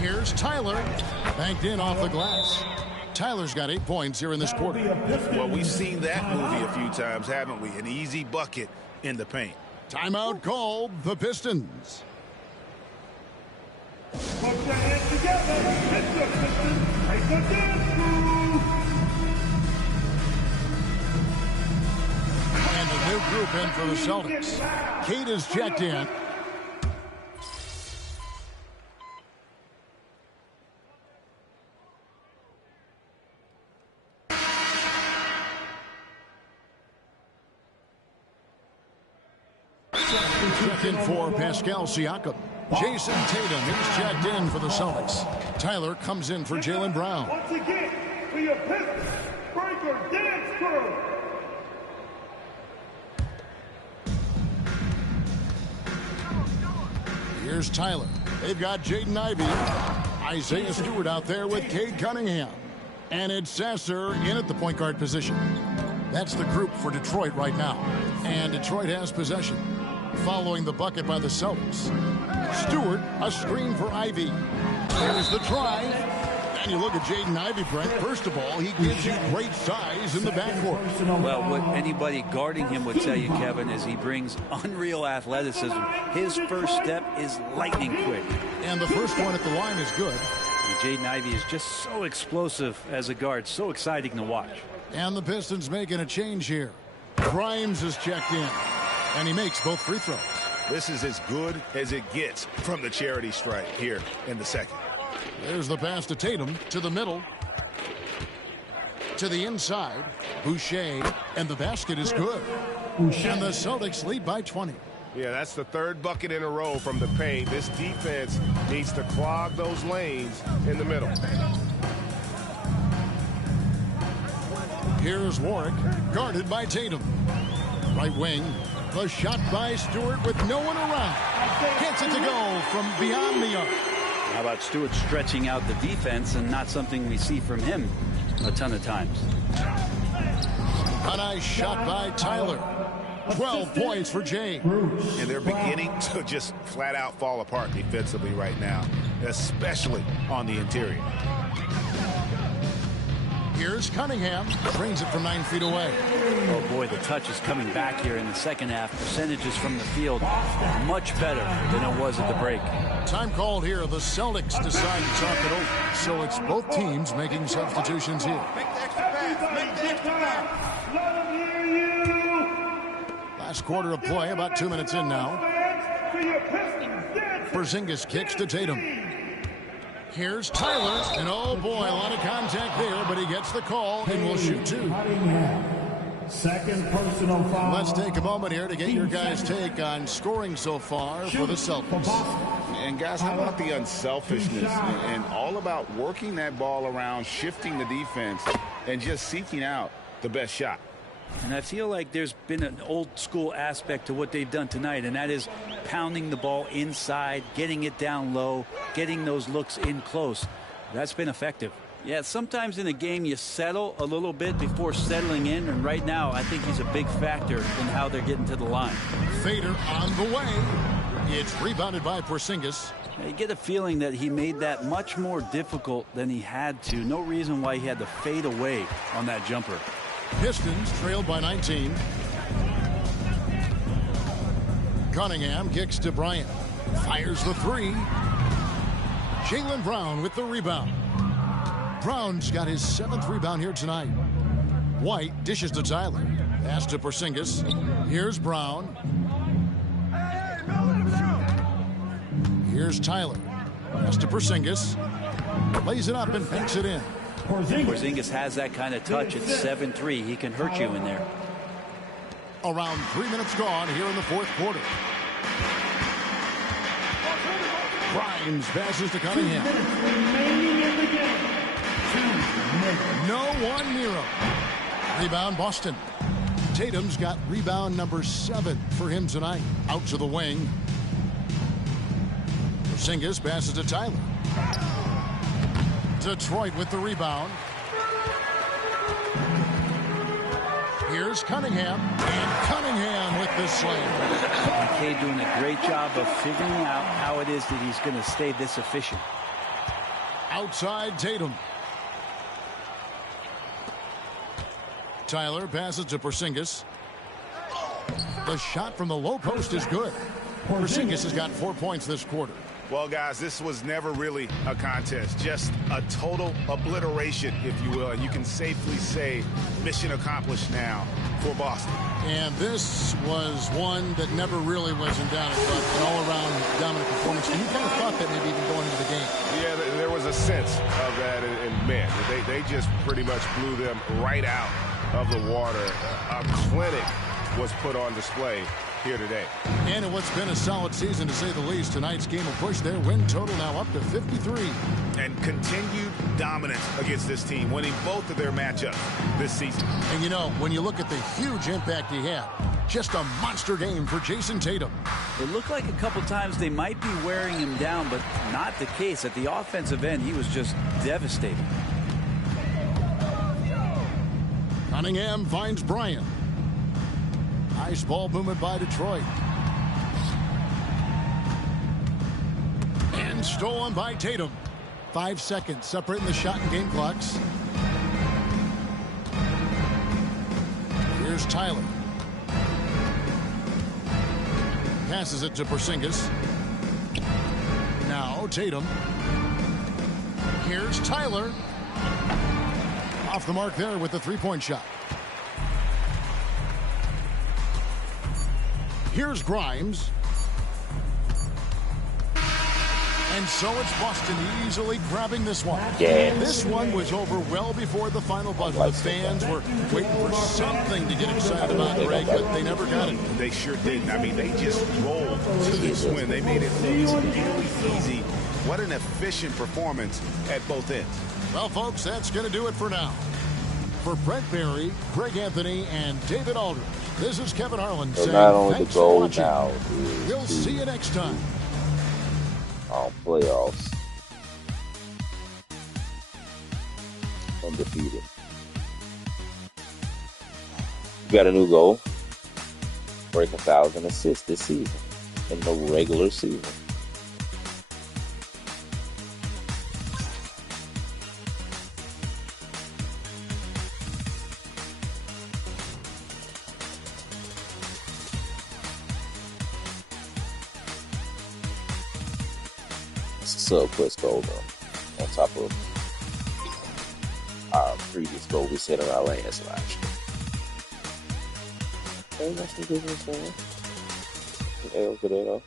Here's Tyler. Banked in off the glass. Tyler's got 8 points here in this quarter. Well, we've seen that movie a few times, haven't we? An easy bucket in the paint. Timeout called, the Pistons. Put your hands together. Let the Pistons take the dance move. And a new group in for the Celtics. Kate is checked in. Check in for Pascal Siakam. Jason Tatum is checked in for the Celtics. Tyler comes in for Jaylen Brown. Once again, for your Pistons, Breaker Dance Crew. Here's Tyler. They've got Jaden Ivey. Isaiah Stewart out there with Cade Cunningham. And it's Sasser in at the point guard position. That's the group for Detroit right now. And Detroit has possession. following the bucket by the Celtics. Stewart, a screen for Ivy. There's the drive. And you look at Jaden Ivey, Brent. First of all, he gives you great size in the backcourt. Well, what anybody guarding him would tell you, Kevin, is he brings unreal athleticism. His first step is lightning quick. And the first one at the line is good. Jaden Ivey is just so explosive as a guard. So exciting to watch. And the Pistons making a change here. Grimes is checked in. And he makes both free throws. This is as good as it gets from the charity stripe here in the second. There's the pass to Tatum, to the middle, to the inside. Boucher, and the basket is good. And the Celtics lead by 20. Yeah, that's the third bucket in a row from the paint. This defense needs to clog those lanes in the middle. Here's Warwick, guarded by Tatum. Right wing, the shot by Stewart with no one around. Gets it to go from beyond the arc. How about Stewart stretching out the defense, and not something we see from him a ton of times. A nice shot by Tyler. 12 points for Jay. And they're beginning to just flat out fall apart defensively right now, especially on the interior. Here's Cunningham. Brings it from 9 feet away. Oh, boy, the touch is coming back here in the second half. Percentages from the field much better than it was at the break. Time called here. The Celtics decide to talk it over. So it's both teams making substitutions here. Last quarter of play, about 2 minutes in now. Porzingis kicks to Tatum. Here's Tyler, and oh boy, a lot of contact there, but he gets the call and will shoot two. Second personal foul. Let's take a moment here to get your guys' take on scoring so far for the Celtics. And guys, how about the unselfishness and all about working that ball around, shifting the defense, and just seeking out the best shot. And I feel like there's been an old school aspect to what they've done tonight, and that is pounding the ball inside, getting it down low, getting those looks in close. That's been effective. Yeah, sometimes in a game you settle a little bit before settling in, and right now I think he's a big factor in how they're getting to the line. Fader on the way. It's rebounded by Porzingis. You get a feeling that he made that much more difficult than he had to. No reason why he had to fade away on that jumper. Pistons trailed by 19. Cunningham kicks to Bryant. Fires the three. Jaylen Brown with the rebound. Brown's got his 7th rebound here tonight. White dishes to Tyler. Pass to Porzingis. Here's Brown. Here's Tyler. Pass to Porzingis. Lays it up and banks it in. Porzingis has that kind of touch at 7-3. He can hurt you in there. Around 3 minutes gone here in the fourth quarter. Grimes passes to Cunningham. No one near him. Rebound Boston. Tatum's got rebound number 7 for him tonight. Out to the wing. Porzingis passes to Tyler. Detroit with the rebound. Here's Cunningham. And Cunningham with the slam. McKay doing a great job of figuring out how it is that he's going to stay this efficient. Outside Tatum. Tyler passes to Porzingis. The shot from the low post is good. Porzingis has got 4 points this quarter. Well, guys, this was never really a contest, just a total obliteration, if you will. And you can safely say mission accomplished now for Boston. And this was one that never really was in doubt, but an all-around dominant performance. And you kind of thought that maybe even going into the game. Yeah, there was a sense of that, and man, they just pretty much blew them right out of the water. A clinic was put on display here today. And in what's been a solid season, to say the least, tonight's game will push their win total now up to 53. And continued dominance against this team, winning both of their matchups this season. And you know, when you look at the huge impact he had, just a monster game for Jason Tatum. It looked like a couple times they might be wearing him down, but not the case. At the offensive end, he was just devastating. Cunningham finds Bryant. Nice ball movement by Detroit. And stolen by Tatum. 5 seconds separating the shot and game clocks. Here's Tyler. Passes it to Porzingis. Now Tatum. Here's Tyler. Off the mark there with the three-point shot. Here's Grimes. And so it's Boston easily grabbing this one. Yes. This one was over well before the final buzzer. The fans were waiting for something to get excited about, Greg, but they never got it. They sure didn't. I mean, they just rolled to this win. They made it look really easy. What an efficient performance at both ends. Well, folks, that's going to do it for now. For Brent Barry, Greg Anthony, and David Aldridge, this is Kevin Harlan saying not only thanks the goal for watching. now, We'll see you next time. On playoffs. Undefeated. You got a new goal. Break 1,000 assists this season in the regular season. Sub-quest goal though, on top of our previous goal we set on our last live stream. Hey, that's some business, man. Some L's today though.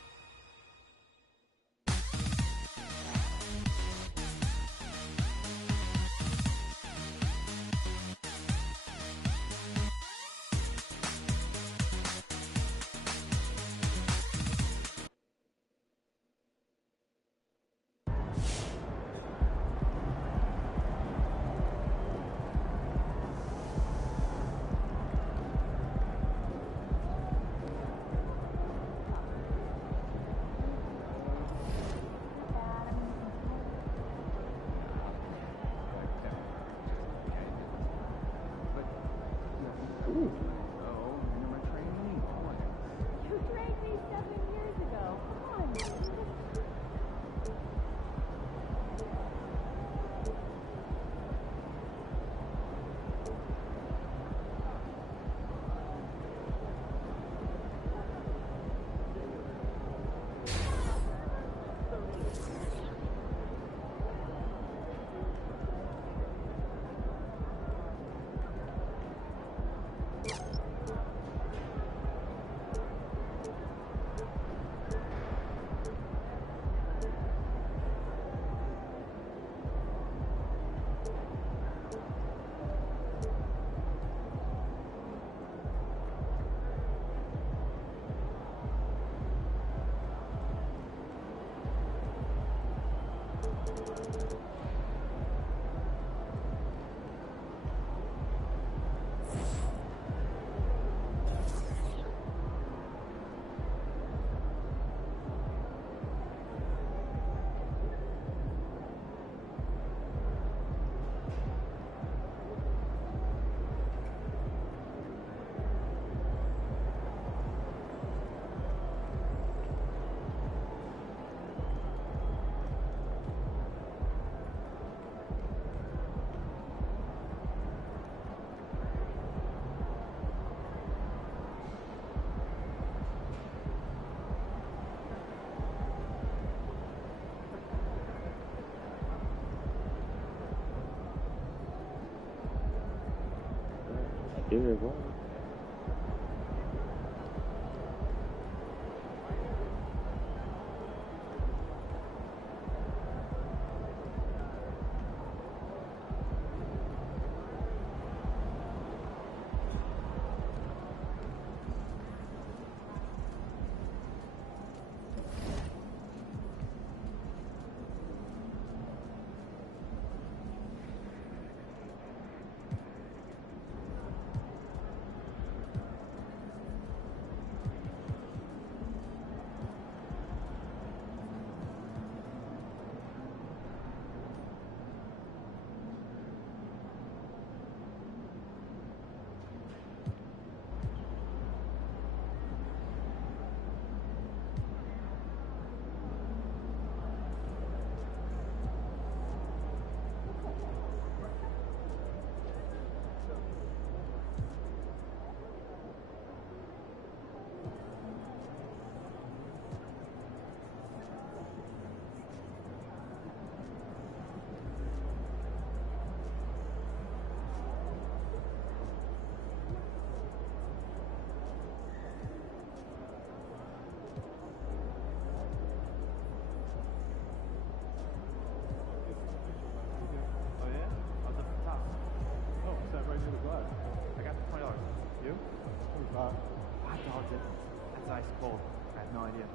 There it was. Hot dogs, that's ice cold. I have no idea.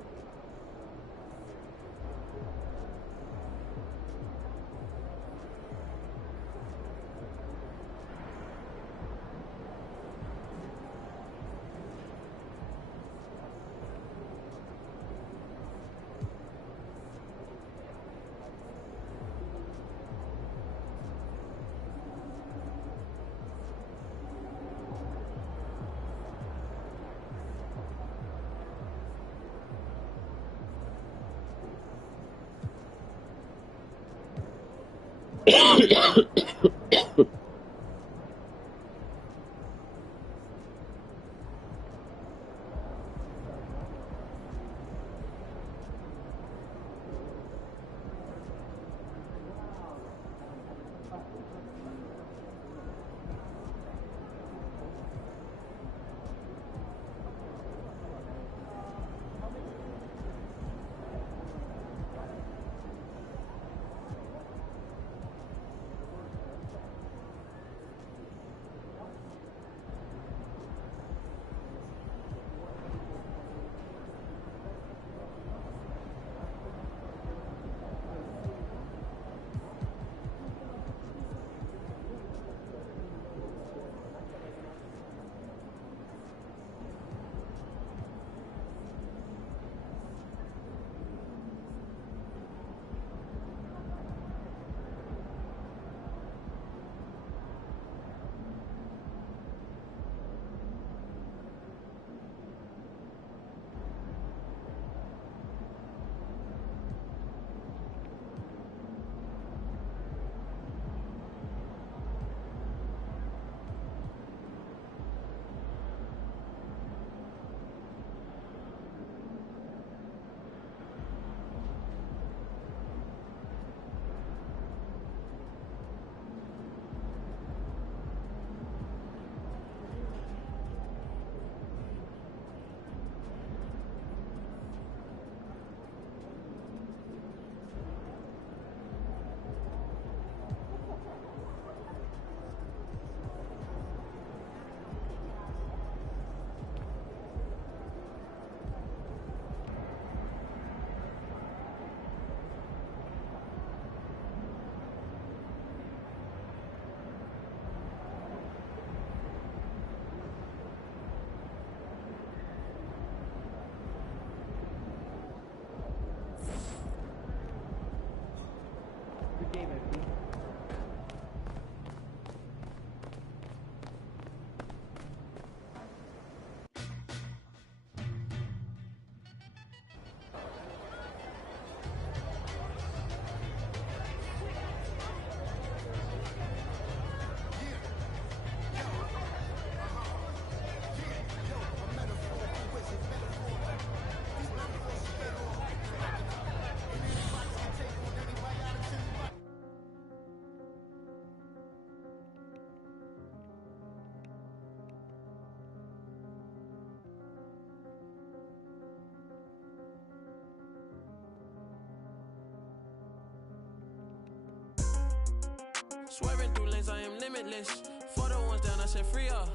Swerving through lanes, I am limitless. For the ones down, I said free up.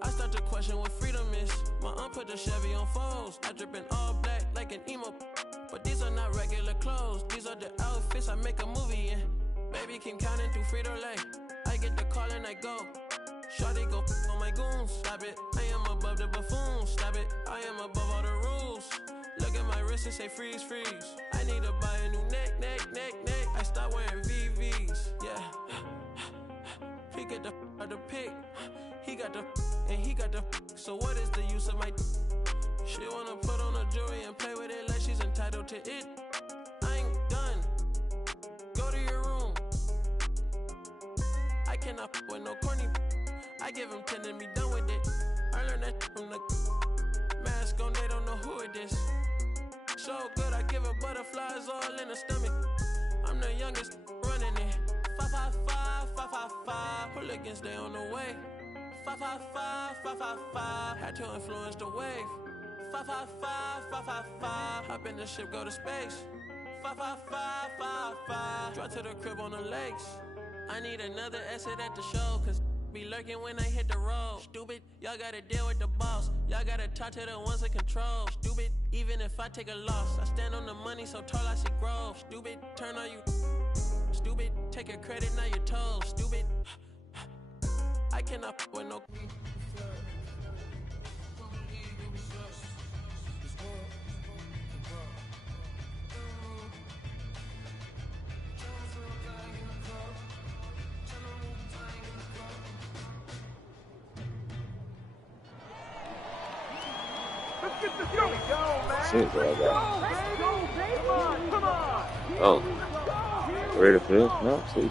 I start to question what freedom is. My aunt put the Chevy on foes. I drippin' all black like an emo. But these are not regular clothes. These are the outfits I make a movie in. Baby, keep counting through Frito-Lay. I get the call and I go. Shawty go on my goons. Stop it, I am above the buffoons. Stop it, I am above all the rules. Look at my wrist and say freeze, freeze. I need to buy a new neck. I start wearing VVs, yeah. He get the pick. He got the and he got the. So what is the use of my? She wanna put on a jewelry and play with it like she's entitled to it. I ain't done. Go to your room. I cannot with no corny. I give him 10 and be done with it. I learned that from the mask on. They don't know who it is. So good, I give her butterflies all in the stomach. I'm the youngest running it. 555, 555. Hooligans, they on the way. 555, 555. Had to influence the wave. 555, 555. Hop in the ship, go to space. 555, 555. Drive to the crib on the lakes. I need another exit at the show, cause be lurking when I hit the road. Stupid, y'all gotta deal with the boss. Y'all gotta talk to the ones in control. Stupid, even if I take a loss, I stand on the money so tall I see growth. Stupid, turn on you. Stupid, take your credit, now your toes. Stupid, I cannot f with no. Shit, what I got? Oh, ready to fill? No, see.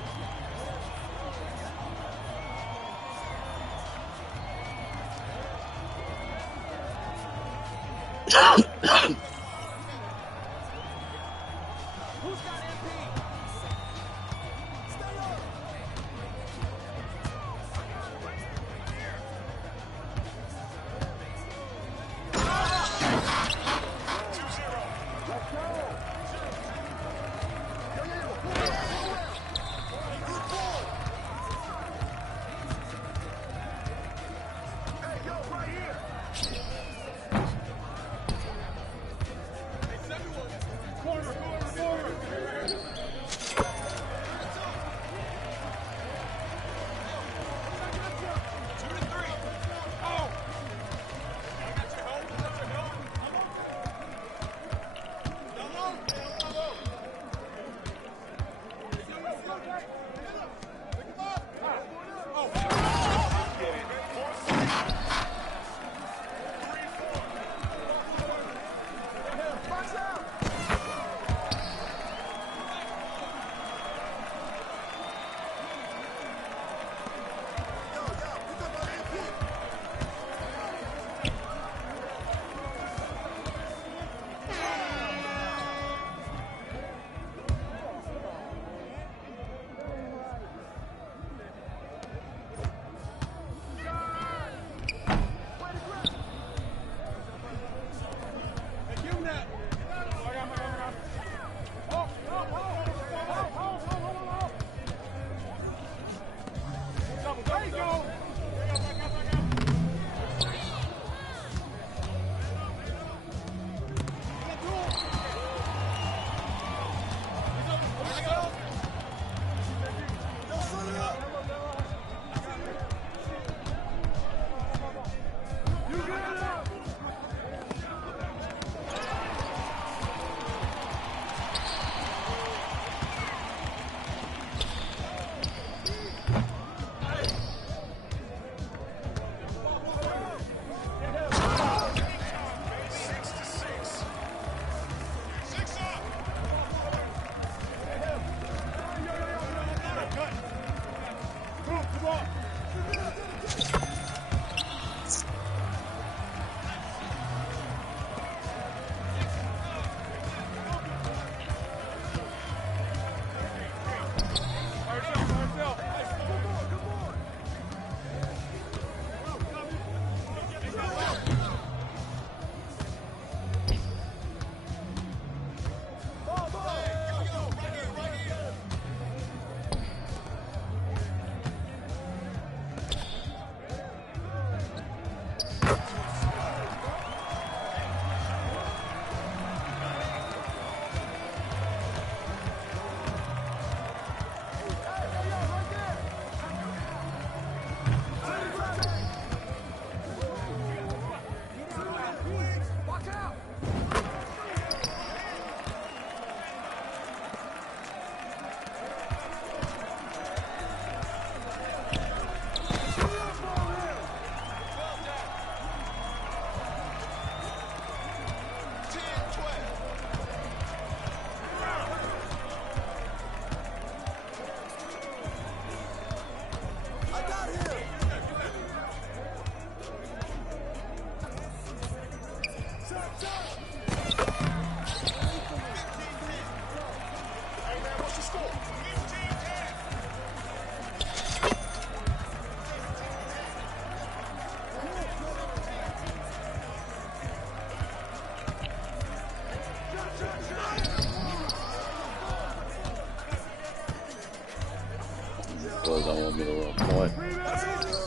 Boys don't want me to run point.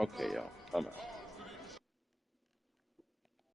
Okay, y'all. I'm out.